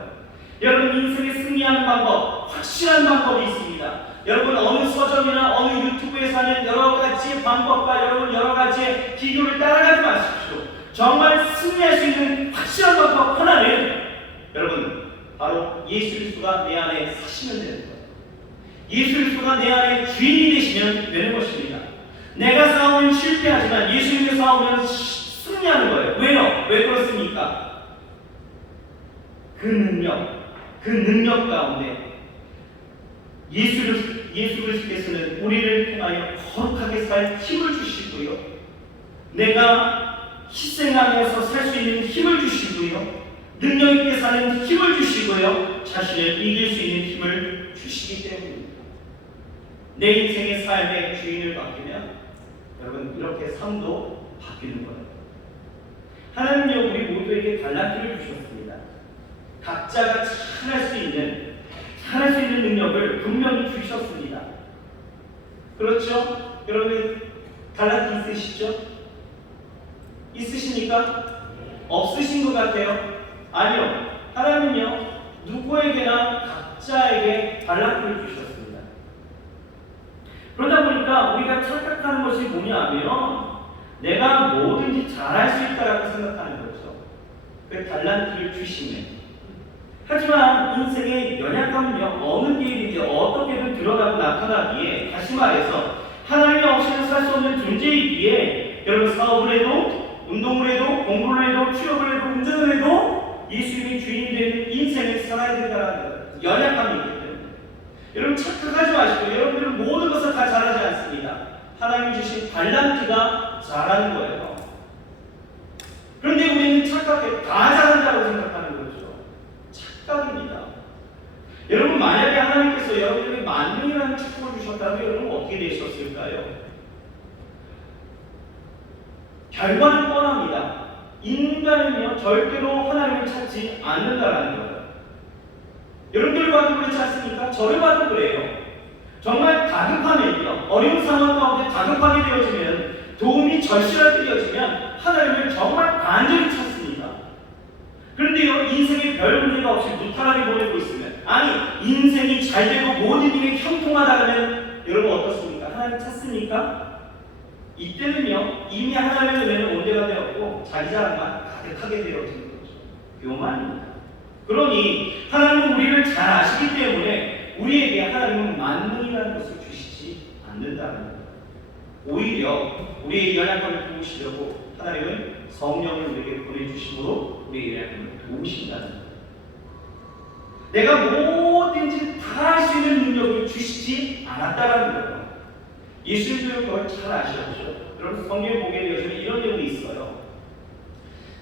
여러분, 인생에 승리하는 방법, 확실한 방법이 있습니다. 여러분, 어느 서점이나 어느 유튜브에서 하는 여러 가지의 방법과 여러분 여러 가지의 기교를 따라가지 마십시오. 정말 승리할 수 있는 확실한 방법 하나는 여러분 바로 예수 그리스도가 내 안에 사시면 되는 거예요. 예수 그리스도가 내 안에 주인이 되시면 되는 것입니다. 내가 싸우면 실패하지만 예수님과 싸우면 승리하는 거예요. 왜요? 왜 그렇습니까? 그 능력 가운데 예수 그리스도께서는 우리를 통하여 거룩하게 살 힘을 주시고요, 내가 희생하면서 살 수 있는 힘을 주시고요, 능력 있게 사는 힘을 주시고요, 자신을 이길 수 있는 힘을 주시기 때문입니다. 내 인생의 삶의 주인을 바뀌면 여러분 이렇게 삶도 바뀌는 거예요. 하나님은요, 우리 모두에게 달란트를 주셨습니다. 각자가 잘할 수 있는 능력을 분명히 주셨습니다. 그렇죠? 여러분 달란트 있으시죠? 있으십니까? 없으신 것 같아요? 아니요. 하나님은요, 누구에게나 각자에게 달란트를 주셨습니다. 그러다 보니까 우리가 착각하는 것이 뭐냐면 내가 뭐든지 잘할 수 있다라고 생각하는 거죠. 그 달란트를 주시면. 하지만 인생의 연약함은요, 어느 길이든지 어떻게든 들어가고 나타나기에, 다시 말해서 하나님 없이는 살 수 없는 존재이기에 여러분 사업을 해도, 운동을 해도, 공부를 해도, 취업을 해도, 운전을 해도 예수님이 주인이 되는 인생을 살아야 된다는 거예요. 연약함이 있기 때문에. 여러분 착각하지 마시고, 여러분들은 모든 것을 다 잘하지 않습니다. 하나님이 주신 달란트가 잘하는 거예요. 그런데 우리는 착각해 다 잘한다고 생각하는 거죠. 착각입니다. 여러분, 만약에 하나님께서 여러분에게 만능이라는 축복을 주셨다면 여러분 어떻게 되셨을까요? 결과는 뻔합니다. 인간은요, 절대로 하나님을 찾지 않는다라는 거예요. 여러분들 봐도 그렇지 않습니까? 저를 봐도 그래요. 정말 다급하면요, 어려운 상황 가운데 다급하게 되어지면, 도움이 절실하게 되어지면 하나님을 정말 간절히 찾습니다. 그런데요, 인생에 별 문제가 없이 무탈하게 보내고 있으면, 아니 인생이 잘 되고 모든 일이 형통하다면 여러분 어떻습니까? 하나님 찾습니까? 이때는요, 이미 하나님의 은혜는 온대가 되었고 자기 자랑만 가득하게 되어지는 거죠. 교만입니다. 그러니 하나님은 우리를 잘 아시기 때문에 우리에게 하나님은 만능이라는 것을 주시지 않는다는 거예요. 오히려 우리의 연약함을 도우시려고 하나님은 성령을 우리에게 보내주심으로 우리의 연약함을 도우신다는 거예요. 내가 뭐든지 다 할 수 있는 능력을 주시지 않았다는 거예요. 예수님도 그걸 잘 아셨죠. 여러분 성경에 보게 되어지면 이런 내용이 있어요.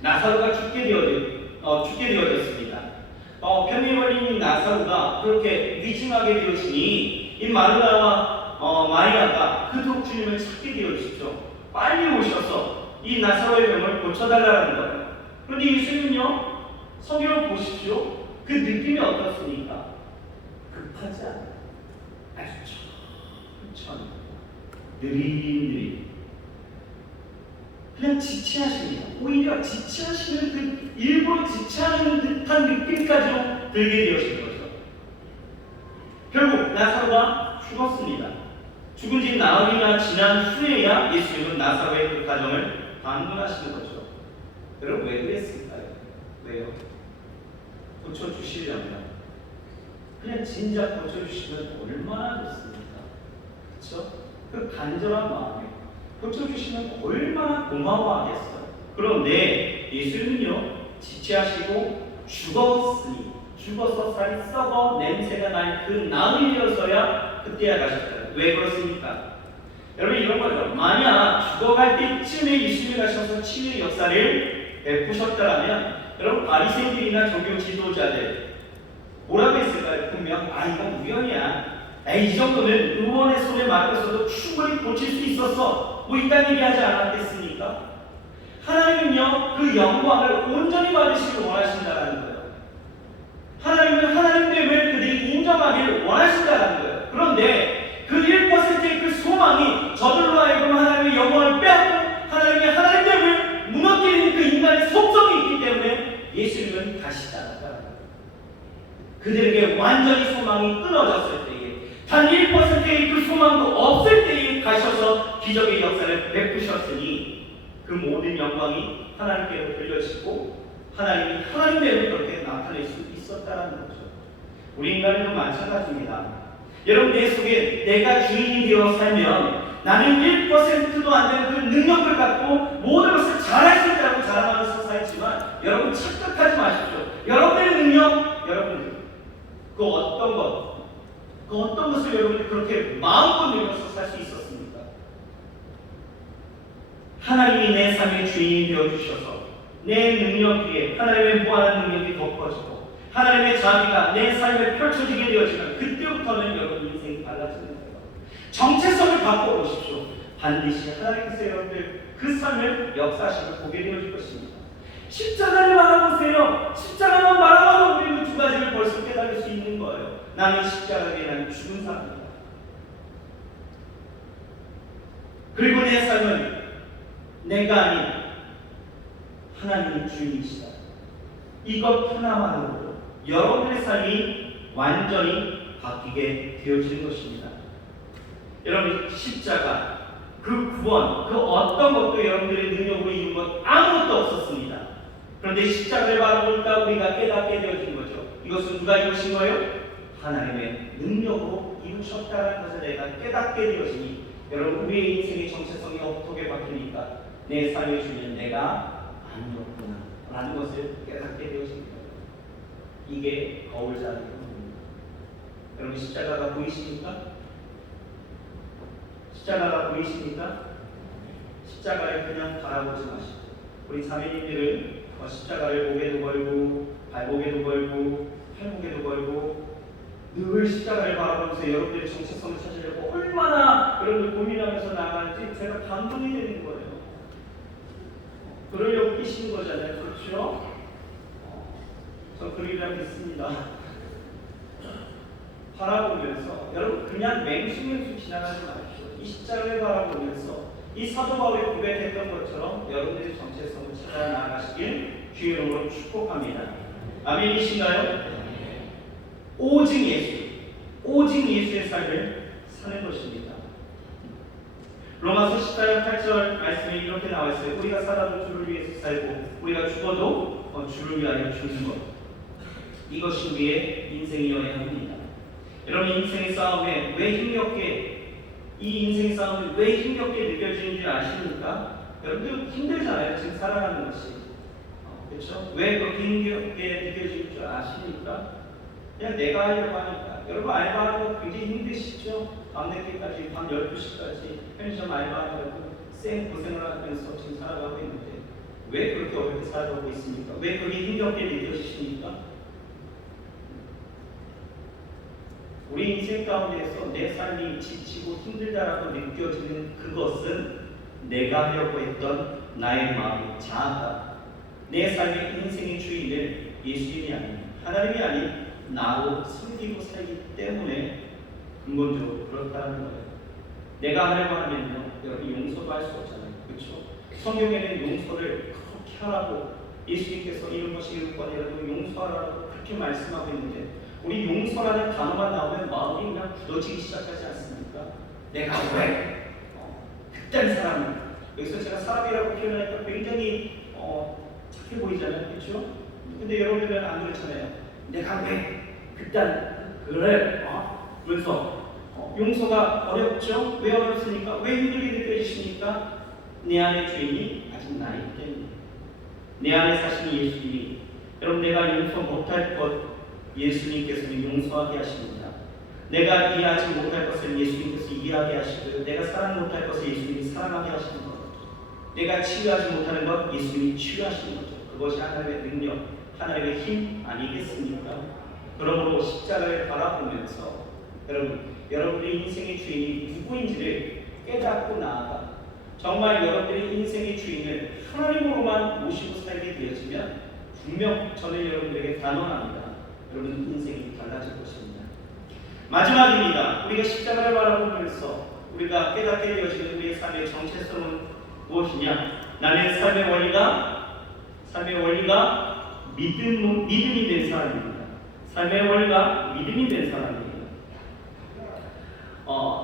나사로가 죽게 되어졌습니다. 편리 걸린 나사로가 그렇게 위중하게 되어지니 이 마르다와 마리아가 그토록 주님을 찾게 되어지죠. 빨리 오셔서 이 나사로의 병을 고쳐달라는 거예요. 그런데 예수님은요, 성경을 보십시오. 그 느낌이 어떻습니까? 급하지 않아요. 아주 천천히 느릿느릿 그냥 지체하십니다. 오히려 지체하시는 그 일부러 지체하는 듯한 느낌까지도 들게 되어진 거죠. 결국 나사로가 죽었습니다. 죽은 지 나흘이나 지난 후에야 예수님은 나사로의 그 가정을 방문하시는 거죠. 여러분 왜 그랬을까요? 왜요? 고쳐주시려면 그냥 진작 고쳐주시면 얼마나 좋습니까? 그렇죠? 그 간절한 마음에 고쳐주시면 얼마나 고마워하겠어요. 그런데 예수님은요, 지체하시고 죽어서 살이 썩어 냄새가 날 그 나흘이어서야 그때야 가셨어요. 왜 그렇습니까? 여러분 이런 거죠. 만약 죽어갈 때쯤에 예수님이 가셔서 치유의 역사를 베푸셨다라면 여러분 바리새인들이나 종교 지도자들 뭐라고 했을까요? 분명 이건 우연이야. 이 정도는 의원의 손에 맡겨서도 충분히 고칠 수 있었어. 뭐 이딴 얘기하지 않았겠습니까? 하나님은요 그 영광을 온전히 받으시길 원하신다는 거예요. 하나님은 하나님됨을 그들이 인정하기를 원하신다는 거예요. 그런데 그 1%의 그 소망이 저들로 하여금 하나님의 영광을 빼앗고 하나님의 하나님됨을 무너뜨리는 그 인간의 속성이 있기 때문에 예수님은 가시지 않았다는 거예요. 그들에게 완전히 소망이 끊어졌을 때에 단 1%의 그 소망도 없을 때에 가셔서 기적의 역사를 베푸셨으니 그 모든 영광이 하나님께로 돌려지고 하나님이 하나님됨을 그렇게 나타낼 수 있었다는 거죠. 우리 인간도 마찬가지입니다. 여러분 내 속에 내가 주인이 되어 살면 나는 1%도 안 되는 그 능력을 갖고 모든 것을 잘할 수 있다고 자랑하면서 살지만 여러분 착각하지 마십시오. 여러분의 능력, 여러분 그 어떤 것을 여러분이 그렇게 마음껏 누려서 살 수 있었습니까? 하나님이 내 삶의 주인이 되어주셔서 내 능력 위에 하나님의 무한한 능력이 덮어지고 하나님의 자비가 내 삶에 펼쳐지게 되어지면 그때부터는 여러분 인생이 달라지는 거예요. 정체성을 바꿔보십시오. 반드시 하나님께서 여러분들 그 삶을 역사하시고 보게 되어질 것입니다. 십자가를 바라보세요. 십자가만 바라봐도 우리는 두 가지를 벌써 깨달을 수 있는 거예요. 나는 십자가에 대한 죽은 사람이다. 그리고 내 삶은 내가 아닌 하나님이 주인이시다. 이것 하나만으로도 여러분의 삶이 완전히 바뀌게 되어지는 것입니다. 여러분 십자가, 그 구원, 그 어떤 것도 여러분들의 능력으로 이룬 것 아무것도 없었습니다. 그런데 십자가를 바라보니까 우리가 깨닫게 되어진 거죠. 이것은 누가 이루신 거예요? 하나님의 능력으로 이루셨다는 것을 내가 깨닫게 되어지니 여러분 우리의 인생의 정체성이 어떻게 바뀌니까 내 삶의 주인은 내가 아니었구나 라는 것을 깨닫게 되어집니다. 이게 거울 자리의 겁니다. 여러분 십자가가 보이십니까? 십자가가 보이십니까? 십자가를 그냥 바라보지 마시고 우리 자매님들은 십자가를 목에도 걸고 발목에도 걸고 팔목에도 걸고 늘 십자가를 바라보면서 여러분들의 정체성을 찾으려고 얼마나 여러분들 고민하면서 나가는지 제가 감동이 되는 거예요. 그러려고 끼시는 거잖아요. 그렇죠? 저 그러리라 믿습니다. 바라보면서 여러분 그냥 맹수맹수 지나가지 마십시오. 이 십자가를 바라보면서 이 사도 바울이 고백했던 것처럼 여러분들의 정체성을 찾아 나가시길 주의 이름으로 축복합니다. 아멘이신가요? 오직 예수, 오직 예수의 삶을 사는 것입니다. 로마서 14장 8절 말씀에 이렇게 나와 있어요. 우리가 살아도 주를 위해서 살고 우리가 죽어도 주를 위하여 죽는 것. 이것이 우리의 인생이어야 합니다. 여러분 인생의 싸움에 왜 힘겹게 이 인생 싸움이 왜 힘겹게 느껴지는지 아십니까? 여러분들 힘들잖아요. 지금 살아가는 것이. 그렇죠? 왜 그렇게 힘겹게 느껴지는 줄 아십니까? 그냥 내가 하려고 하니까. 여러분 알바하는 거 굉장히 힘드시죠? 밤늦게까지 밤 12시까지 편의점 알바하느라고 쌩 고생을 하면서 지금 살아가고 있는데 왜 그렇게 어렵게 살아가고 있습니까? 왜 그게 힘겹게 느껴지십니까? 우리 인생 가운데에서 내 삶이 지치고 힘들다라고 느껴지는 그것은 내가 하려고 했던 나의 마음의 자아다. 내 삶의 인생의 주인을 예수님이 아닌 하나님이 아닌 나로 섬기고 살기 때문에 근본적으로 그렇다는 거예요. 내가 하려고 하면요, 여러분 용서도 할 수 없잖아요. 그렇죠? 성경에는 용서를 그렇게 하라고 예수님께서 이런 것이 이룰거니라도 용서하라고 그렇게 말씀하고 있는데 우리 용서라는 단어만 나오면 마음이 그냥 굳어지기 시작하지 않습니까? 내가 왜? 그딴 사람은 여기서 제가 사람이라고 표현하니까 굉장히 착해 보이잖아요. 그렇죠? 근데 여러분들은 안 그렇잖아요. 내가 왜? 그딴 그래? 그래서 용서가 어렵죠? 왜 어렵습니까? 왜 힘들게 느껴지십니까? 내 안의 주인이 아직 나이기 때문에 내 안에 사시는 예수님이 여러분 내가 용서 못할 것 예수님께서는 용서하게 하십니다. 내가 이해하지 못할 것을 예수님께서 이해하게 하시고, 내가 사랑 못할 것을 예수님이 사랑하게 하시는 것, 내가 치유하지 못하는 것 예수님이 치유하시는 거죠. 그것이 하나님의 능력, 하나님의 힘 아니겠습니까? 그러므로 십자가를 바라보면서 여러분들의 인생의 주인이 누구인지를 깨닫고 나아가 정말 여러분들의 인생의 주인을 하나님으로만 모시고 살게 되어지면 분명 저는 여러분들에게 단언합니다. 여러분 인생이 달라질 것입니다. 마지막입니다. 우리가 십자가를 바라보면서 우리가 깨닫게 되어지는 우리의 삶의 정체성은 무엇이냐? 나는 삶의 원리가 믿음이 된 사람입니다. 삶의 원리가 믿음이 된 사람입니다.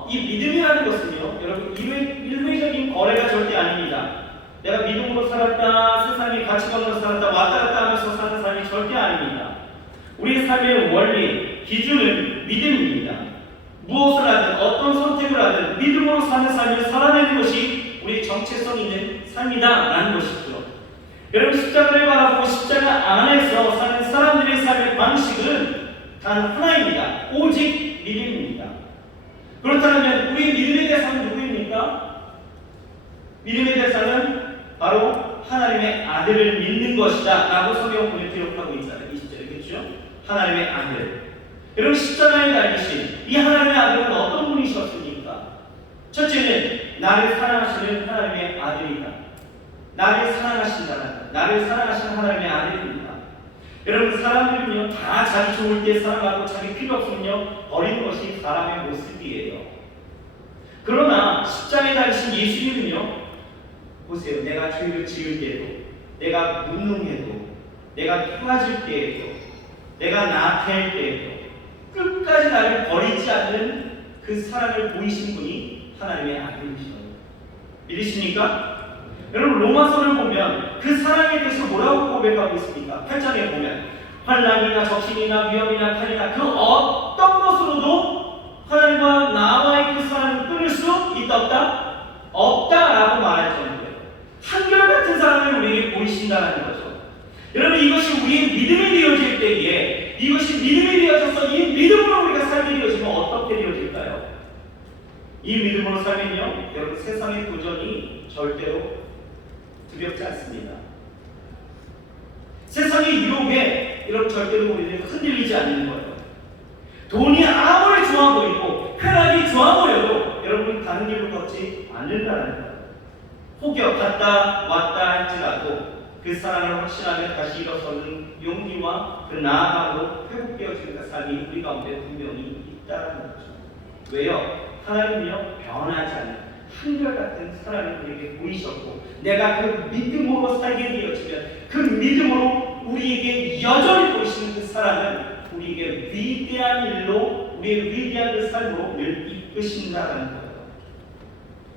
이 믿음이라는 것은요, 여러분 일회적인 거래가 절대 아닙니다. 내가 믿음으로 살았다, 세상의 가치관으로 살았다, 왔다 갔다 하면서 사는 삶이 절대 아닙니다. 우리의 삶의 원리, 기준은 믿음입니다. 무엇을 하든 어떤 선택을 하든 믿음으로 사는 삶을 살아내는 것이 우리의 정체성 있는 삶이다라는 것이죠. 여러분 십자가를 바라보고 십자가 안에서 사는 사람들의 삶의 방식은 단 하나입니다. 오직 믿음입니다. 그렇다면 우리 믿음의 대상은 누구입니까? 믿음의 대상은 바로 하나님의 아들을 믿는 것이다 라고 성경 보면 기록하고 있잖아요. 20절에 그렇죠? 하나님의 아들. 여러분 십자가에 달리신 이 하나님의 아들은 어떤 분이셨습니까? 첫째는 나를 사랑하시는 하나님의 아들이다. 나를 사랑하신다는, 나를 사랑하시는 하나님의 아들입니다. 여러분 사람들은요 다 자기 좋을 때 사랑하고 자기 필요 없으면요 버리는 것이 사람의 모습이에요. 그러나 십자가에 달리신 예수님은요, 보세요. 내가 죄를 지을 때도, 내가 무능해도, 내가 토라질 때에도, 내가 나태할 때에도 끝까지 나를 버리지 않는 그 사랑을 보이신 분이 하나님의 아들이시죠. 믿으십니까? 여러분 로마서를 보면 그 사랑에 대해서 뭐라고 고백하고 있습니까? 8장에 보면 환난이나 적신이나 위험이나 칼이나 그 어떤 것으로도 하나님과 나와의 그 사랑을 끊을 수 있다 없다? 없다라고 말할 정도예요. 한결같은 사랑을 우리에게 보이신다는 거죠. 여러분 이것이 우리의 믿음이 되어질 때에, 이것이 믿음이 되어져서 이 믿음으로 우리가 살게 되어지면 어떻게 되어질까요? 이 믿음으로 살면요 여러분 세상의 도전이 절대로 두렵지 않습니다. 세상의 유혹에 여러분 절대로 우리는 흔들리지 않는 거예요. 돈이 아무리 좋아 보이고 쾌락이 좋아 보여도 여러분 다른 길로 걷지 않는다는 거예요. 혹여 갔다 왔다 할지라도 그 사랑을 확신하며 다시 일어서는 용기와 그 나아감으로 회복되어지는 그 삶이 우리 가운데 분명히 있다는 거죠. 왜요? 하나님은요 변하지 않는 한결같은 사랑을 우리에게 보이셨고, 내가 그 믿음으로 살게 되어지면 그 믿음으로 우리에게 여전히 보이시는 그 사랑은 우리에게 위대한 일로, 우리의 위대한 그 삶으로 늘 이끄신다는 거예요.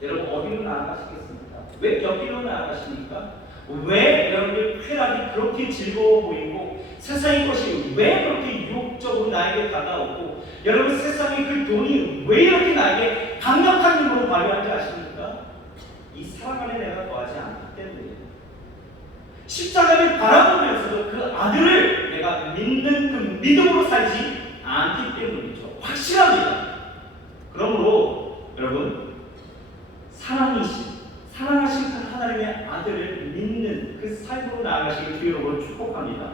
여러분 어디로 나아가시겠습니까? 왜 여기로 나아가십니까? 왜 여러분들 쾌락이 그렇게 즐거워 보이고 세상의 것이 왜 그렇게 유혹적으로 나에게 다가오고 여러분 세상의 그 돈이 왜 이렇게 나에게 강력한 힘으로 발휘하는지 아십니까? 이 사랑 안에 내가 거하지 않기 때문이에요. 십자가를 바라보면서도 그 아들을 내가 믿는 그 믿음으로 살지 않기 때문이죠. 확실합니다. 그러므로 여러분 사랑하신 그 하나님의 아들을 믿는 그 삶으로 나아가시길 주여로 축복합니다.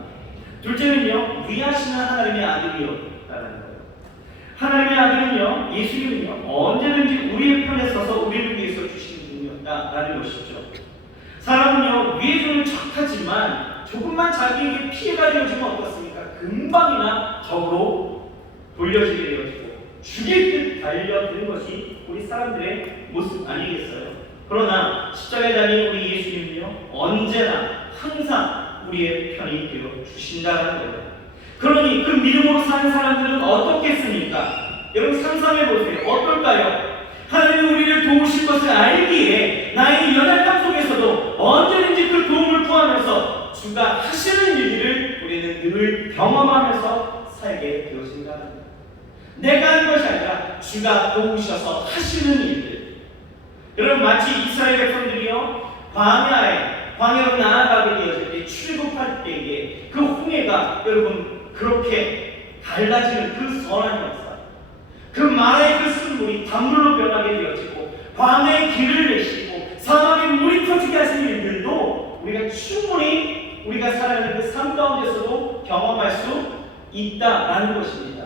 둘째는요, 위하시는 하나님의 아들이요라는 거예요. 하나님의 아들은요, 예수님은요, 언제든지 우리의 편에 서서 우리를 위해서 주신 분이었다라는 것이죠. 사람은요, 위해서는 척하지만 조금만 자기에게 피해가 되어지면 어떻습니까? 금방이나 적으로 돌려지게 되어지고 죽일 듯 달려드는 것이 우리 사람들의 모습 아니겠어요? 그러나 십자가에 달린 우리 예수님은요 언제나 항상 우리의 편이 되어 주신다는 거예요. 그러니 그 믿음으로 사는 사람들은 어떻겠습니까? 여러분 상상해 보세요. 어떨까요? 하나님이 우리를 도우실 것을 알기에 나의 연약함 속에서도 언제든지 그 도움을 구하면서 주가 하시는 일들을 우리는 늘 경험하면서 살게 되어진다는 거예요. 내가 한 것이 아니라 주가 도우셔서 하시는 일들. 여러분 마치 이스라엘 백성들이요 광야로 나아가게 되었을 때 출국할 때에 그 홍해가 여러분 그렇게 갈라지는 그 선한 역사, 그 소울이 단물로 변하게 되어지고 광야의 길을 내시고 사막에 물이 터지게 하신 일들도 우리가 충분히 우리가 살아가는 그 삶 가운데서도 경험할 수 있다라는 것입니다.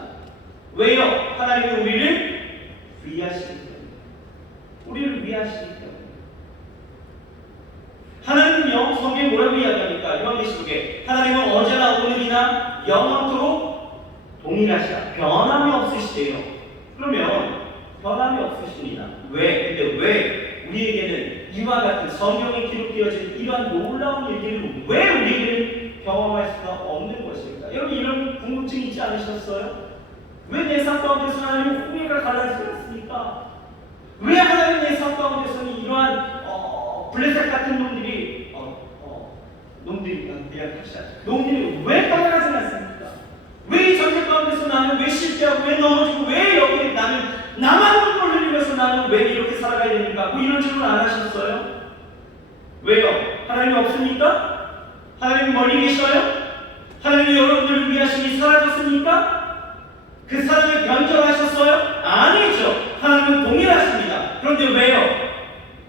왜요? 하나님이 우리를 위하시기 때문에. 우리를 위하시기 때문에. 하나님은요, 성경에 뭐라고 이야기합니까? 요한계시록에 하나님은 어제나 오늘이나 영원토록 동일하시다. 변함이 없으시대요. 그러면 변함이 없으십니다. 왜? 근데 왜 우리에게는 이와 같은 성경에 기록되어진 이러한 놀라운 일들을 왜 우리에게는 경험할 수가 없는 것입니까? 여러분 이런 궁금증 있지 않으셨어요? 왜 내 삶 가운데서 하나님의 후회가 갈라지지 않습니까? 왜 하나님 내 삶 가운데서는 이러한 블레셋 같은 놈들이 놈들이 왜 떠나가지 않습니까? 왜 이 전쟁 가운데서 나는 왜 실패하고 왜 넘어지고 왜 여기 나만 눈물 흘리면서 나는 왜 이렇게 살아가야 됩니까? 뭐 이런 질문 안 하셨어요? 왜요? 하나님이 없습니까? 하나님이 멀리 계셔요? 하나님이 여러분들을 위하심이 사라졌습니까? 그 사람을 변절하셨어요? 아니죠. 하나님은 동일하십니다. 그런데 왜요?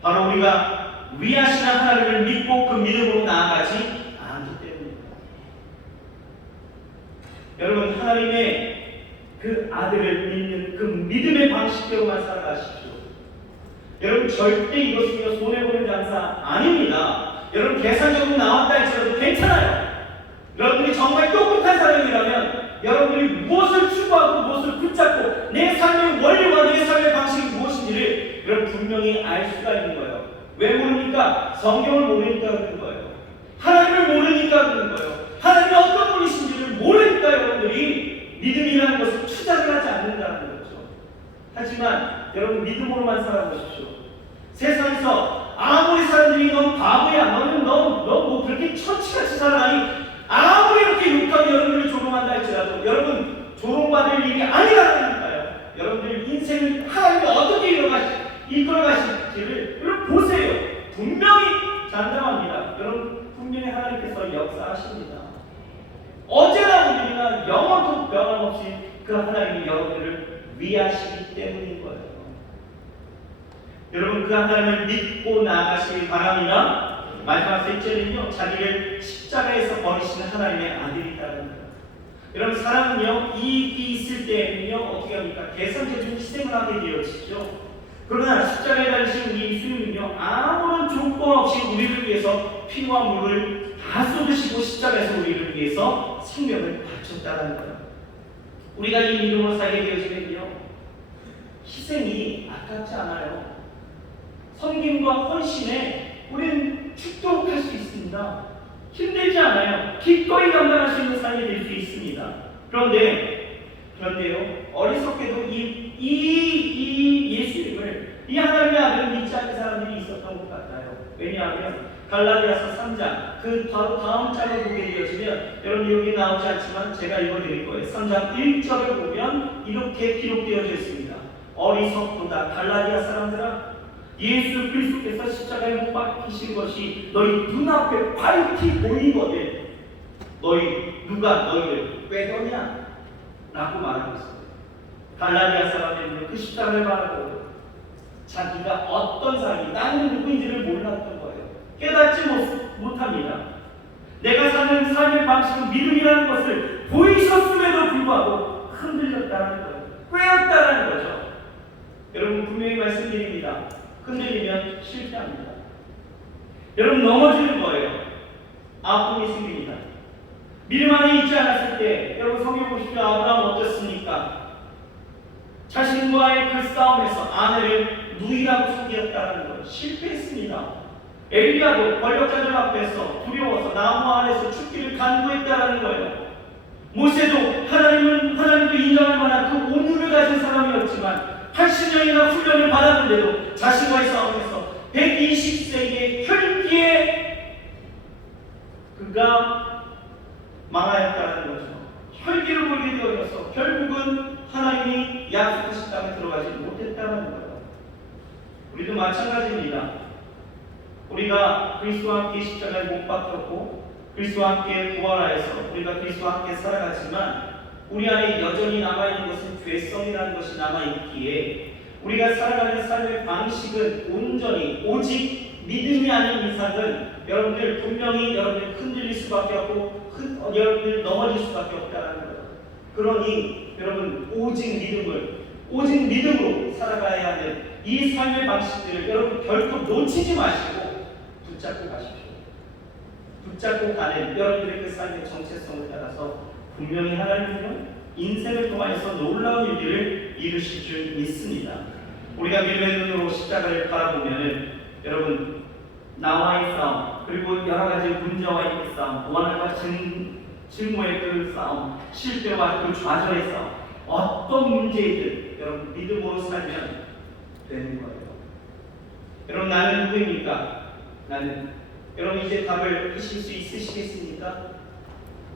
바로 우리가 위하시는 하나님을 믿고 그 믿음으로 나아가지 않기 때문입니다. 여러분 하나님의 그 아들을 믿는 그 믿음의 방식대로만 살아가십시오. 여러분 절대 이것은요 손해보는 장사 아닙니다. 여러분 계산적으로 나왔다 할지라도 괜찮아요. 여러분이 정말 똑똑한 사람이라면 여러분이 무엇을 추구하고 무엇을 붙잡고 내 삶의 원리와 내 삶의 방식이 무엇인지를 여러분 분명히 알 수가 있는 거예요. 왜 모릅니까? 성경을 모르니까 그런 거예요. 하나님을 모르니까 그런 거예요. 하나님이 어떤 분이신지를 모르니까 여러분들이 믿음이라는 것을 투자를 하지 않는다는 거죠. 하지만 여러분 믿음으로만 살아보십시오. 세상에서 아무리 사람들이 넌 바보야, 너는 뭐 그렇게 천치같이 살아가니 아무리 이렇게 욕하고 여러분들을 조롱한다 할지라도 여러분 조롱받을 일이 아니라니까요. 여러분들 인생을 하나님이 어떻게 이끌어가실지를 여러분 보세요. 분명히 장담합니다. 여러분 분명히 하나님께서 역사하십니다. 어제나 오늘이나 영원토록 변함없이 그 하나님이 여러분들을 위하시기 때문인 거예요. 여러분 그 하나님을 믿고 나아가시기 바랍니다. 마지막 셋째는요, 자기를 십자가에서 버리시는 하나님의 아들이라는 거예요. 여러분 사람은요 이익이 있을 때는요 어떻게 합니까? 계산적인 희생을 하게 되어지죠. 그러나 십자가에 달리신 우리 예수님은요 아무런 조건 없이 우리를 위해서 피와 물을 다 쏟으시고 십자가에서 우리를 위해서 생명을 바쳤다는 거예요. 우리가 이 믿음으로 살게 되어지면요 희생이 아깝지 않아요. 섬김과 헌신에 우리는 죽도록 할 수 있습니다. 힘들지 않아요. 기꺼이 감당할 수 있는 삶이 될 수 있습니다. 그런데요 어리석게도 이 예수님을 이 하나님의 아들을 믿지 않는 사람들이 있었던 것 같아요. 왜냐하면 갈라디아서 3장 그 바로 다음 장을 보게 되어지면 여러분 여기 나오지 않지만 제가 읽어드릴 거예요. 3장 1절을 보면 이렇게 기록되어져 있습니다. 어리석도다 갈라디아 사람들아, 예수 그리스도께서 십자가에 못 박히신 것이 너희 눈앞에 밝히 보이거든 누가 너희를 빼더냐? 라고 말하고 있어요. 갈라디아 사람들은 그 십자가를 바라보고 자기가 어떤 사람이 나는 누구인지를 몰랐던 거예요. 깨닫지 못합니다. 내가 사는 삶의 방식은 믿음이라는 것을 보이셨음에도 불구하고 흔들렸다는 거예요. 꿰었다는 거죠. 여러분 분명히 말씀드립니다. 흔들리면 실패합니다. 여러분 넘어지는 거예요. 아픔이 생깁니다. 믿음 안에 있지 않았을 때 여러분 성경 보십시오. 아브라함 어떻습니까? 자신과의 그 싸움에서 아내를 누이라고 속였다는 걸 실패했습니다. 엘리야도 권력자들 앞에서 두려워서 나무 아래서 죽기를 간구했다는 거예요. 모세도 하나님도 인정할 만한 그 온유를 가진 사람이었지만 80년이나 훈련을 받았는데도 자신과의 싸움에서 120세기의 혈기에 그가 망하였다는 거죠. 혈기를 보이게 되어서 결국은 하나님이 약속하신 땅에 들어가지 못했다는 거예요. 우리도 마찬가지입니다. 우리가 그리스도와 함께 십자가에 못 박혔고 그리스도와 함께 부활하여서 우리가 그리스도와 함께 살아가지만 우리 안에 여전히 남아있는 것은 죄성이라는 것이 남아있기에 우리가 살아가는 삶의 방식은 온전히 오직 믿음이 아닌 이상은 여러분들 분명히 여러분들 흔들릴 수밖에 없고 여러분들 넘어질 수밖에 없다는 거예요. 그러니 여러분 오직 믿음으로 살아가야 하는 이 삶의 방식들을 여러분 결코 놓치지 마시고 붙잡고 가십시오. 붙잡고 가는 여러분들의 그 삶의 정체성을 따라서 분명히 하나님은 인생을 통하여서 놀라운 일들을 이루실 줄 믿습니다. 우리가 믿음의 눈으로 십자가를 바라보면은 여러분 나와의 싸움 그리고 여러 가지 문제와의 싸움 원한과 증오의 그 싸움 실패와 그 좌절의 싸움 어떤 문제이든 여러분 믿음으로 살면 되는 거예요. 여러분 나는 누구입니까? 여러분 이제 답을 하실 수 있으시겠습니까?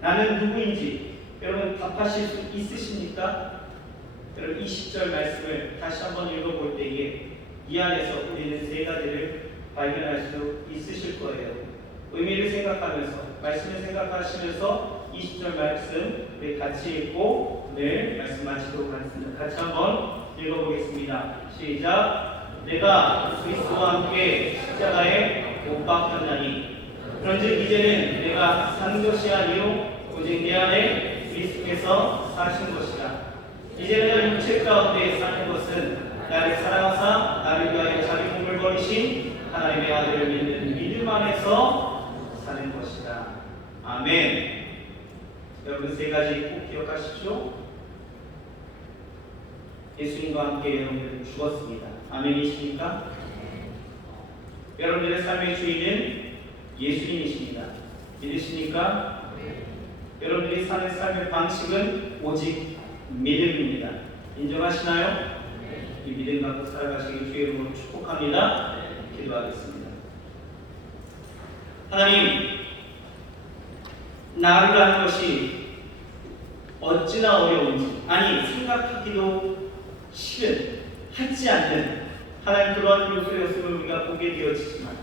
나는 누구인지 여러분 답하실 수 있으십니까? 여러분 20절 말씀을 다시 한번 읽어볼 때에 이 안에서 우리는 세 가지를 발견할 수 있으실 거예요. 의미를 생각하면서 말씀을 생각하시면서 20절 말씀 우리 같이 읽고 오늘 말씀 마치도록 하겠습니다. 같이 한번 읽어보겠습니다. 시작. 내가 그리스도와 함께 십자가에 못 박혔나니 그런즉 이제는 내가 사는 것이 아니요 오직 내 안에 그리스도께서 사신 것이라. 이제는 육체 가운데 사는 것은 나를 사랑하사 나를 위하여 자기 몸을 버리신 하나님의 아들을 믿는 믿음 안에서 사는 것이다. 아멘. 여러분 세 가지 꼭 기억하십시오. 예수님과 함께 여러분들은 죽었습니다. 아멘이십니까? 여러분들의 삶의 주인은 예수님이십니다. 믿으십니까? 여러분들이 사는 삶의 방식은 오직 믿음입니다. 인정하시나요? 이 믿음 갖고 살아가시길 주의 이름으로 축복합니다. 기도하겠습니다. 하나님, 나를 아는 것이 어찌나 어려운지, 아니 생각하기도 싫은, 하지 않는 하나님 그러한 요소였음을 우리가 보게 되어지지만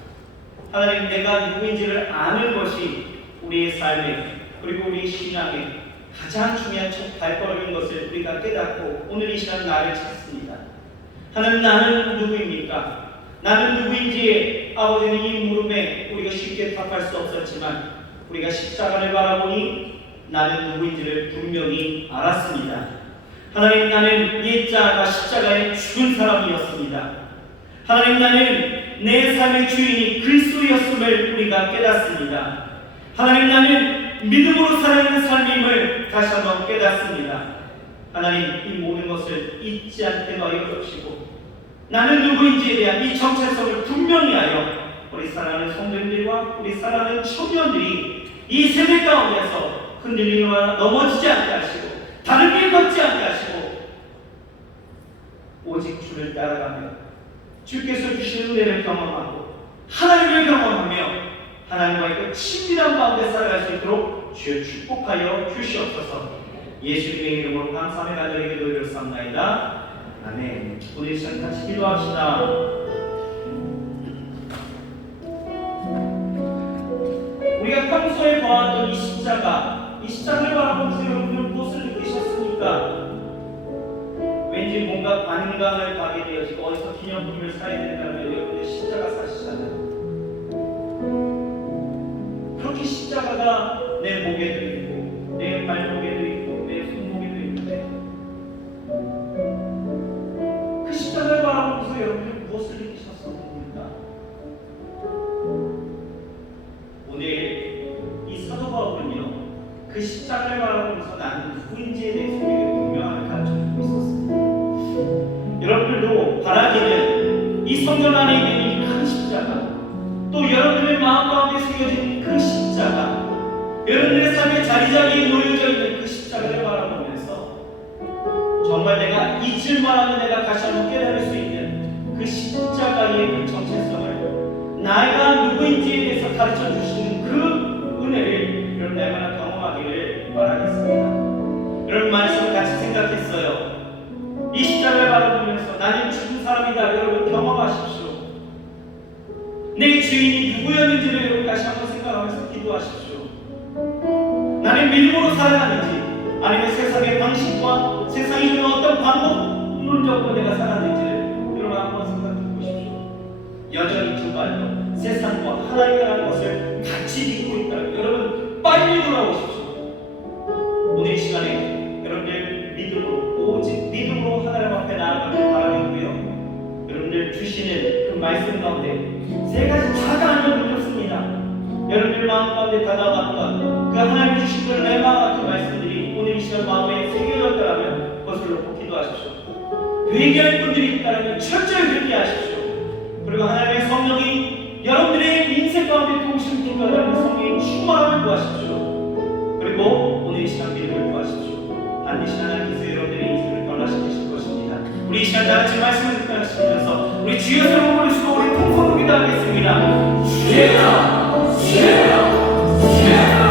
하나님 내가 누구인지를 아는 것이 우리의 삶에 그리고 우리 신앙의 가장 중요한 첫 발걸음인 것을 우리가 깨닫고 오늘 이 시간 나를 찾습니다. 하나님 나는 누구입니까? 나는 누구인지 아버지는 이 물음에 우리가 쉽게 답할 수 없었지만 우리가 십자가를 바라보니 나는 누구인지를 분명히 알았습니다. 하나님 나는 옛자가 십자가에 죽은 사람이었습니다. 하나님 나는 내 삶의 주인이 그리스도였음을 우리가 깨닫습니다. 하나님 나는 믿음으로 살아가는 삶임을 다시 한번 깨닫습니다. 하나님 이 모든 것을 잊지 않게 하여 주시고 나는 누구인지에 대한 이 정체성을 분명히 하여 우리 사랑하는 성도님들과 우리 사랑하는 청년들이 이 세대 가운데서 흔들리거나 넘어지지 않게 하시고 다른 길 걷지 않게 하시고 오직 주를 따라가며 주께서 주시는 은혜를 경험하고 하나님을 경험하며 하나님과의 그 친밀한 가운데 살아갈 수 있도록 주여 축복하여 주시옵소서. 예수님의 이름으로 감사하며 간절히 기도를 삼나이다. 아멘. 오늘 이 시간 같이 기도합시다. 우리가 평소에 보았던 이 십자가를 바라보면서 여러분들 무엇을 느끼셨습니까? 왠지 뭔가 관광을 가게 되어지고 어디서 기념품을 사야 된다면 여러분들 십자가 사시잖아요. 그렇게 십자가가 내 목에도 있고 내 발목에도 있고 내 손목에도 있는데 그 십자가를 바라보면서 여러분들 무엇을 느끼셨습니까? 오늘 이 사도 바울은요 그 십자가를 바라보면서 나는 누구인지에 대해서 우리에게 분명하게 가르쳐주고 있었습니다. 여러분들도 바라기는 이 성경 안에 있는 이 큰 십자가 또 여러분의 마음 가운데 새겨진 그 십자가 여러분의 삶에 자리자리에 놓여져 있는 그 십자가를 바라보면서 정말 내가 잊을 만하면 내가 다시 한번 깨달을 수 있는 그 십자가의 그 정체성을 내가 누구인지에 대해서 가르쳐 주시는 그 은혜를 여러분 날마다 경험하기를 바라겠습니다. 여러분 말씀을 같이 생각했어요. 이 십자가를 바라보면서 나는 죽은 사람이다 여러분 경험하십시오. 내 주인이 누구였는지를 여러분 다시 한번 생각하면서 기도하십시오. 나는 믿음으로 살아가는지 아니면 세상의 방식과 세상이 주는 어떤 방법론적으로 내가 살아가는지를 말고 세상과 하나님이라는 것을 같이 믿고 있다는 것. 여러분 빨리 돌아오십시오. 오늘 이 시간에 여러분들 믿음으로 오직 믿음으로 하나님 앞에 나아가길 바라겠고요. 여러분들 주시는 그 말씀 가운데 세 가지 다가 아니면 무섭습니다. 여러분들 마음 가운데 다가갔던 그 하나님 주신 그 레마 같은 말씀들이 오늘 이 시간 마음에 새겨졌다면 그것을 놓고 기도하십시오. 회개할 분들이 있다면 철저히 회개하십시오. 그리고 하나님의 성령이 여러분들의 인생 가운데 도우시는 길가를 성령의 충만함을 구하십시오. 그리고 오늘 이 시간 믿음을 구하십시오. 반드시 하나님께서 여러분들의 인생을 변화시키실 것입니다. 우리 이 시간 다같이 말씀을 묵상하시면서 우리 주여 이름을 부르시고 우리 통성으로 기도하겠습니다. 주여, 주여, 주여. 주여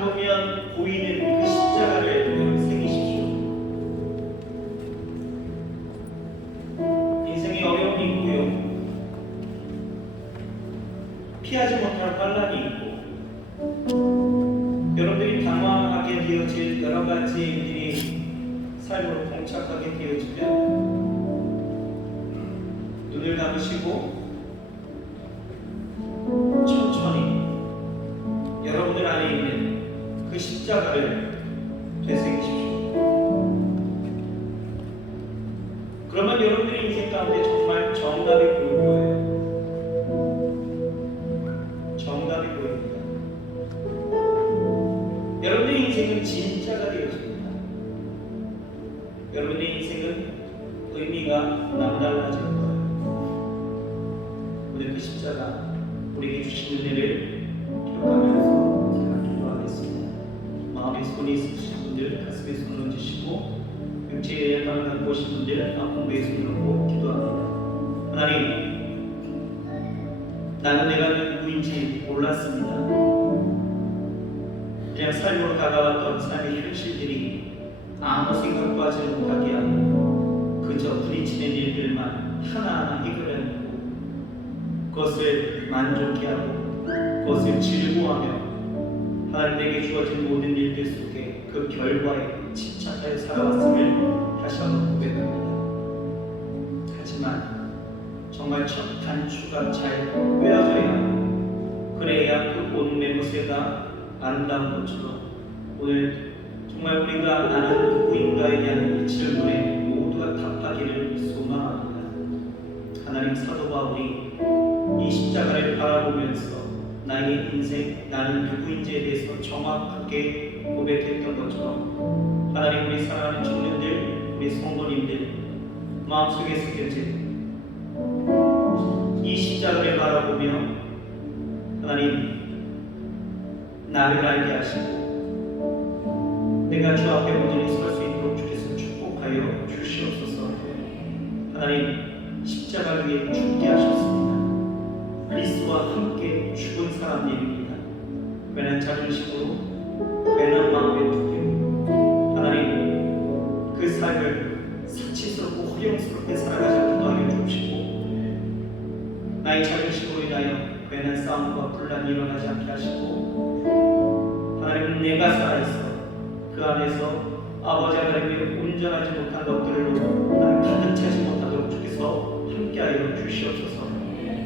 보면 보이는 그 십자가를 새기십시오. 인생에 어려움이 있고요. 피하지 못할 환란이 있고 여러분들이 당황하게 되어질 여러 가지 일들이 삶으로 봉착하게 되어지면 눈을 감으시고 천천히 여러분들 안에 있는 그 십자가를 되새기십시오. 그러면 여러분들의 인생 가운데 정말 정답이 보일 거예요. 정답이 보입니다. 여러분의 인생은 진짜가 되어집니다. 여러분의 인생은 의미가 남달라질 거예요. 오늘 그 십자가 우리에게 주신 은혜를 기억하면서 제가 기도하겠습니다. 마음에 손이 있으신 분들 가슴에 손을 얹으시고 육체의 예방을 갖고 오신 분들 아픔에 손을 얹고 기도합니다. 하나님, 나는 내가 누구인지 몰랐습니다. 그냥 삶으로 다가왔던 삶의 현실들이 아무 생각도 하지 못하게 하고 그저 부딪히는 일들만 하나하나 해결해내고 그것을 만족해 하고 그것을 즐거워하며 하나님 내게 주어진 모든 일들 속에 그 결과에 집착하여 살아왔음을 다시 한번 고백합니다. 하지만 정말 첫 단추가 잘 꿰어져야 하고 그래야 그 온 매무새가 아름다운 것처럼 오늘 정말 우리가 나는 누구인가에 대한 이 질문에 모두가 답하기를 소망합니다. 하나님, 사도 바울이 이 십자가를 바라보면서 나의 인생, 나는 누구인지에 대해서 정확하게 고백했던 것처럼 하나님, 우리 사랑하는 청년들, 우리 성도님들 마음속에 새겨진 이 십자가를 바라보며 하나님, 나를 알게 하시고 내가 주 앞에 온전히 설 수 있도록 주께서 축복하여 주시옵소서. 하나님, 십자가 위에 죽게 하셨습니다. 그리스도와 함께 죽은 사람들입니다. 괜한 자존심으로, 괜한 마음의 두려움, 하나님, 그 삶을 사치스럽고 허영스럽게 살아가지 않게 하여 주옵시고 나의 자존심으로 인하여 괜한 싸움과 분란이 일어나지 않게 하시고 하나님은 내가 살아있어 그 안에서 아버지 하나님의 온전하지 못한 것들로 나는 가득 차지 못하도록 주께서 함께하여 주시옵소서.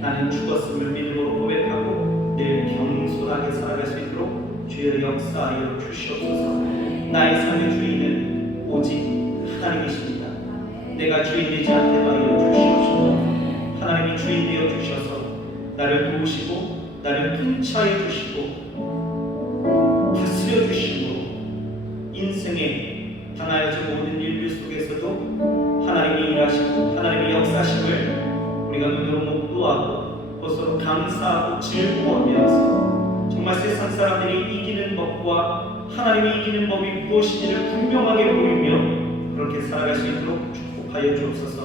나는 죽었음을 믿음으로 고백하고 늘 겸손하게 살아갈 수 있도록 주의 역사하여 주시옵소서. 나의 삶의 주인은 오직 하나님이십니다. 내가 주인 되지 않게 하여 주시옵소서. 하나님이 주인 되어 주셔서 나를 도우시고 나를 통치하여 주시고 다스려 주심으로 인생에 당하여진 모든 일들 속에서도 하나님이 일하시고 하나님의 역사심을 우리가 눈으로 목도하고 그것으로 감사하고 즐거워하면서 정말 세상 사람들이 이기는 법과 하나님이 이기는 법이 무엇인지를 분명하게 보이며 그렇게 살아갈 수 있도록 축복하여 주옵소서.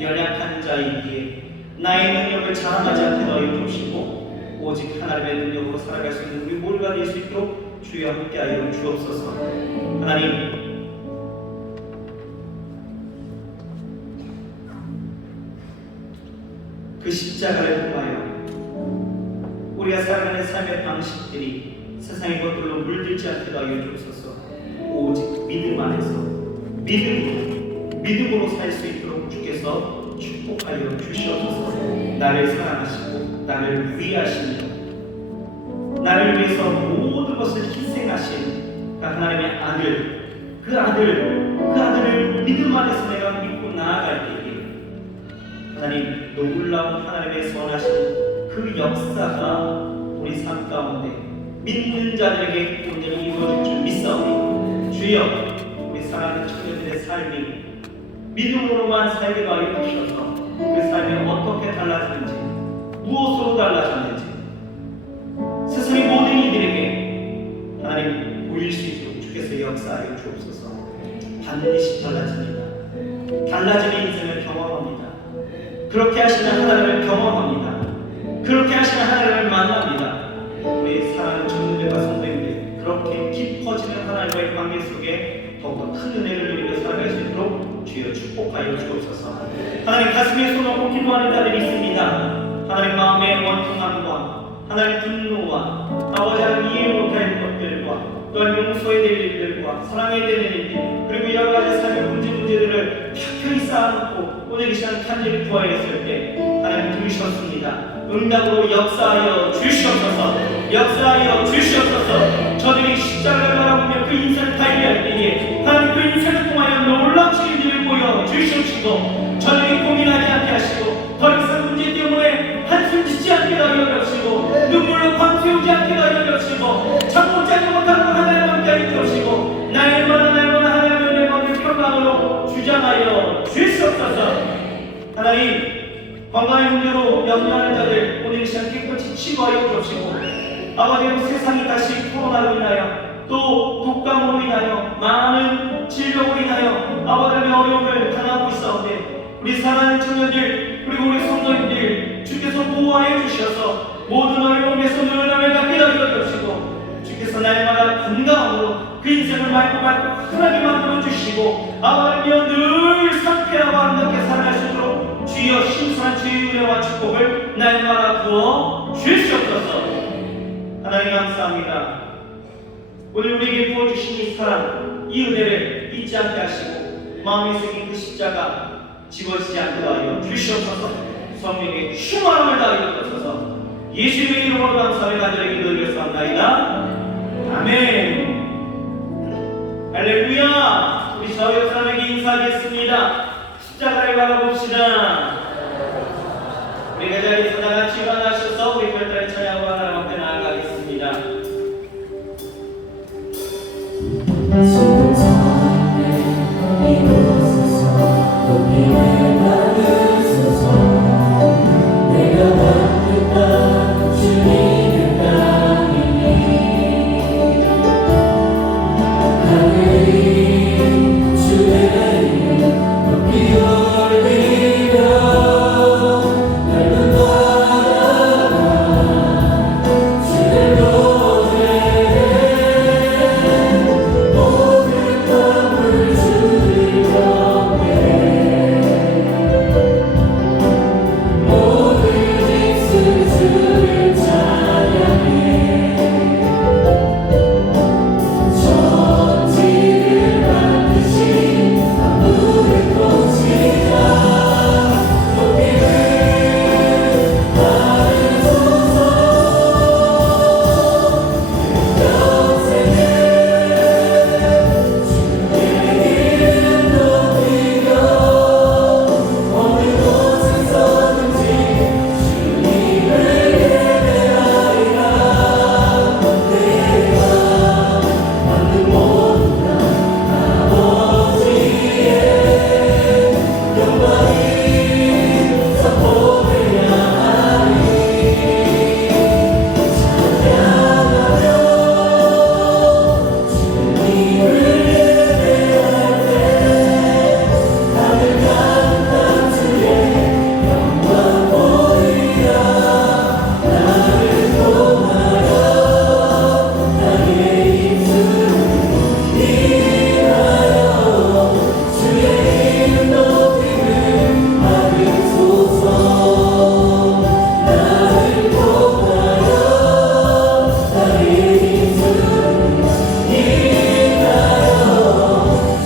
연약한 자이기에 나의 능력을 자랑하지 않게 하여 주옵시고 오직 하나님의 능력으로 살아갈 수 있는 우리 모두가 될 수 있도록 주여 함께하여 주옵소서. 하나님, 그 십자가를 통하여 우리가 살아가는 삶의 방식들이 세상의 것들로 물들지 않게 하여 주옵소서. 오직 믿음 안에서 믿음으로 살 수 있도록 주께서 축복하여 주시옵소서. 나를 사랑하시고 나를 위하시며 나를 위해서 모든 것을 희생하신 그 하나님의 아들, 그 아들을 믿음 안에서 내가 믿고 나아갈 때에 하나님, 놀라운 하나님의 선하신 그 역사가 우리 삶 가운데 믿는 자들에게 온전히 이루어질 줄 믿사오니 주여, 우리 사랑하는 청년들의 삶이 믿음으로만 살게 하여 주셔서 그 삶이 어떻게 달라지는지, 무엇으로 달라졌는지 세상의 모든 이들에게 하나님 보일 수 있도록 주께서 역사하여 주옵소서. 반드시 달라집니다. 달라지는 인생을 경험합니다. 그렇게 하시는 하나님을 경험합니다. 그렇게 하시는 하나님을 만납니다. 우리 사랑하는 청년들과 성도님들 그렇게 하나님과의 관계 속에 더욱더 큰 은혜를 누리며 살아갈 수 있도록 주여 축복하여 주옵소서. 하나님 가슴에 손놓고 기도하는 자들이 있습니다. 하나님 마음의 원통함과 하나님 분노와 아버지 하나님 이해 못할 것들과 또한 용서해야 될 일들과 사랑해야 되는 일들 그리고 여러 가지 삶의 문제들을 펴펴이 쌓아놓고 오늘 이 시간 간절히 구하였을 때 하나님 들으셨습니다. 응답으로 역사하여 주시옵소서. 역사하여 주시옵소서. 저들이 십자가를 바라보며 그 인생을 달리할 때에 하나님 그 인생을 통하여 놀랍신 일을 보여 주시옵시고 저들이 고민하지 않게 하시고 더 이상 문제 때문에 한숨 짓지 않게 하여 주시고 눈물로 밤새우지 않게 하여 주시고 잠못 자지 못하는 하나님 함께 하여 주시고 날마다 하나님의 내 마음을 평강으로 주장하여 주시옵소서. 하나님 건강의 문제로 염려하는 자들 오늘 이 시간 깨끗이 치유하여 주옵시고 아버지 세상이 다시 코로나로 인하여 또 독감으로 인하여 많은 질병으로 인하여 아버지의 어려움을 당하고 있사오니 우리 사랑하는 청년들 그리고 우리 성도님들 주께서 보호하여 주셔서 모든 어려움에서 능력을 갖게 하여 주시고 주께서 날마다 건강으로 그 인생을 맑고 흔하게 만들어 주시고 아버지여 늘 상쾌하고 아름답게 살아갈 수 있도록 주여 신선한 주의 은혜와 축복을 날마다 부어 주시옵소서. 하나님 감사합니다. 오늘 우리에게 부어주신 이 사랑 이 은혜를 잊지 않게 하시고 마음에 새긴 그 십자가 지워지지 않게 하여 주시옵소서. 성령의 충만함을 다하여 주옵소서. 예수님의 이름으로 감사하며 간절히 기도드렸사옵나이다. 아멘. 할렐루야. 우리 좌우 옆 사람에게 인사하겠습니다. 십자가를 바라봅시다. 우리가 자리에서 다같이 일어나셔서 우리 별다른 찬양으로 하나님 앞에 나아가겠습니다. 지금 삶에 이곳에서 높임을 받으소서. 내가 받겠다 주님을 따르니 하늘이 주의 이름 높이 올리며 넓은 바다가 주를 노래해 모든 만물 주를 경배해 모든 입술 주를 찬양해 천지를 만드신 만물을 통치자 높임을 받으소서. 평생을 주의 이름 높이며 어느 곳에서든지 주님을 예배하리라. 내가 만든 모든 아버지의 영광이 선포되야 하리. 찬양하며 주님을 예배할 때 하늘 가득한 주의 영광 보이라. 나를 통하여 나의 입술을 인하여 주의 이름 높임을 받으소서. 나를 통하여 나의 입술을 인하여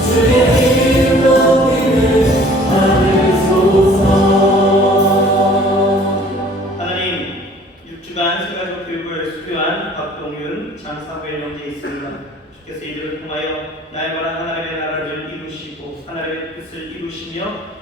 주의 이름 높임을 받으소서. 하나님 6주간 세가족 교육을 수료한 박동윤 장사부의 형제 있습니다. 주께서 이들을 통하여 날마다 하나님의 나라를 이루시고 하나님의 뜻을 이루시며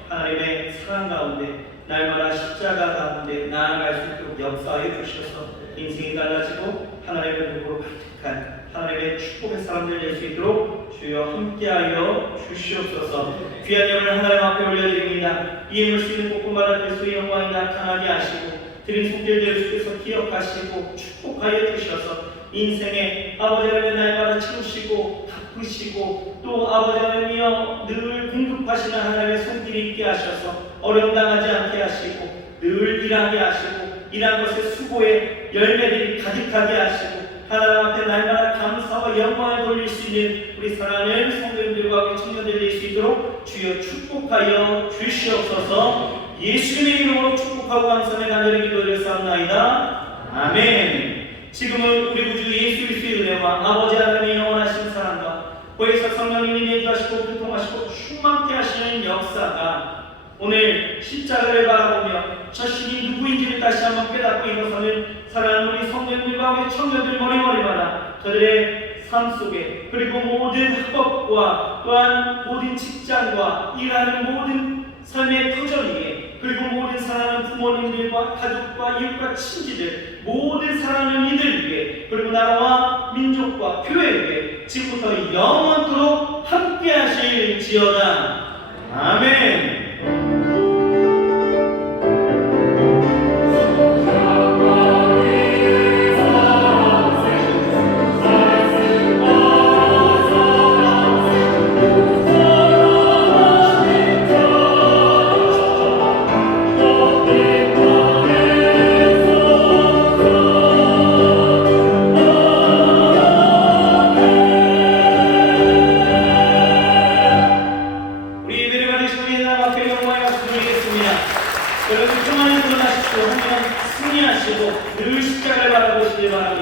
하나님의 사랑 가운데 날마다 십자가 가운데 나아갈 수 있도록 역사하여 주셔서 인생이 달라지고 하나님의 복으로 가득한 하나님의 축복의 사람들 될 수 있도록 주여 함께하여 주시옵소서. 귀한 예물 하나님 앞에 올려드립니다. 이 예물 수 있는 곳곳마다 그리스도의 영광이 나타나게 하시고 드린 속죄제를 주께서 기억하시고 축복하여 주셔서 인생에 아버지 하나님 날마다 채우시고 갚으시고 또 아버지 하나님이여 늘 공급하시는 하나님의 손길이 있게 하셔서 어려움 당하지 않게 하시고 늘 일하게 하시고 일한 것의 수고의 열매들이 가득하게 하시고 하나님 앞에 날마다 감사와 영광을 돌릴 수 있는 우리 사랑하는 성도님들과 우리 청년들 될 수 있도록 주여 축복하여 주시옵소서. 예수님의 이름으로 축복하고 감사하며 간절히 기도드렸사옵나이다. 아멘. 지금은 우리 구주 예수 그리스도의 은혜와 아버지 하나님의 영원하신 사랑과 보혜사 성령님이 인도하시고 교통하시고 충만케 하시는 역사가 오늘 십자가를 바라보며 자신이 누구인지를 다시 한번 깨닫고 일어서는 사랑하는 우리 성도님들과 우리 청년들 머리머리마다 저들의 삶 속에 그리고 모든 학업과 또한 모든 직장과 일하는 모든 삶의 터전 위에 그리고 모든 사랑하는 부모님들과 가족과 이웃과 친지들 모든 사랑하는 이들 위해 그리고 나라와 민족과 교회 위해 지금부터 영원토록 함께 하실지어다. 아멘. 여러분 평안히 일어나십시오. 하나님 승리하시고 늘 십자가를 바라보시길 바랍니다.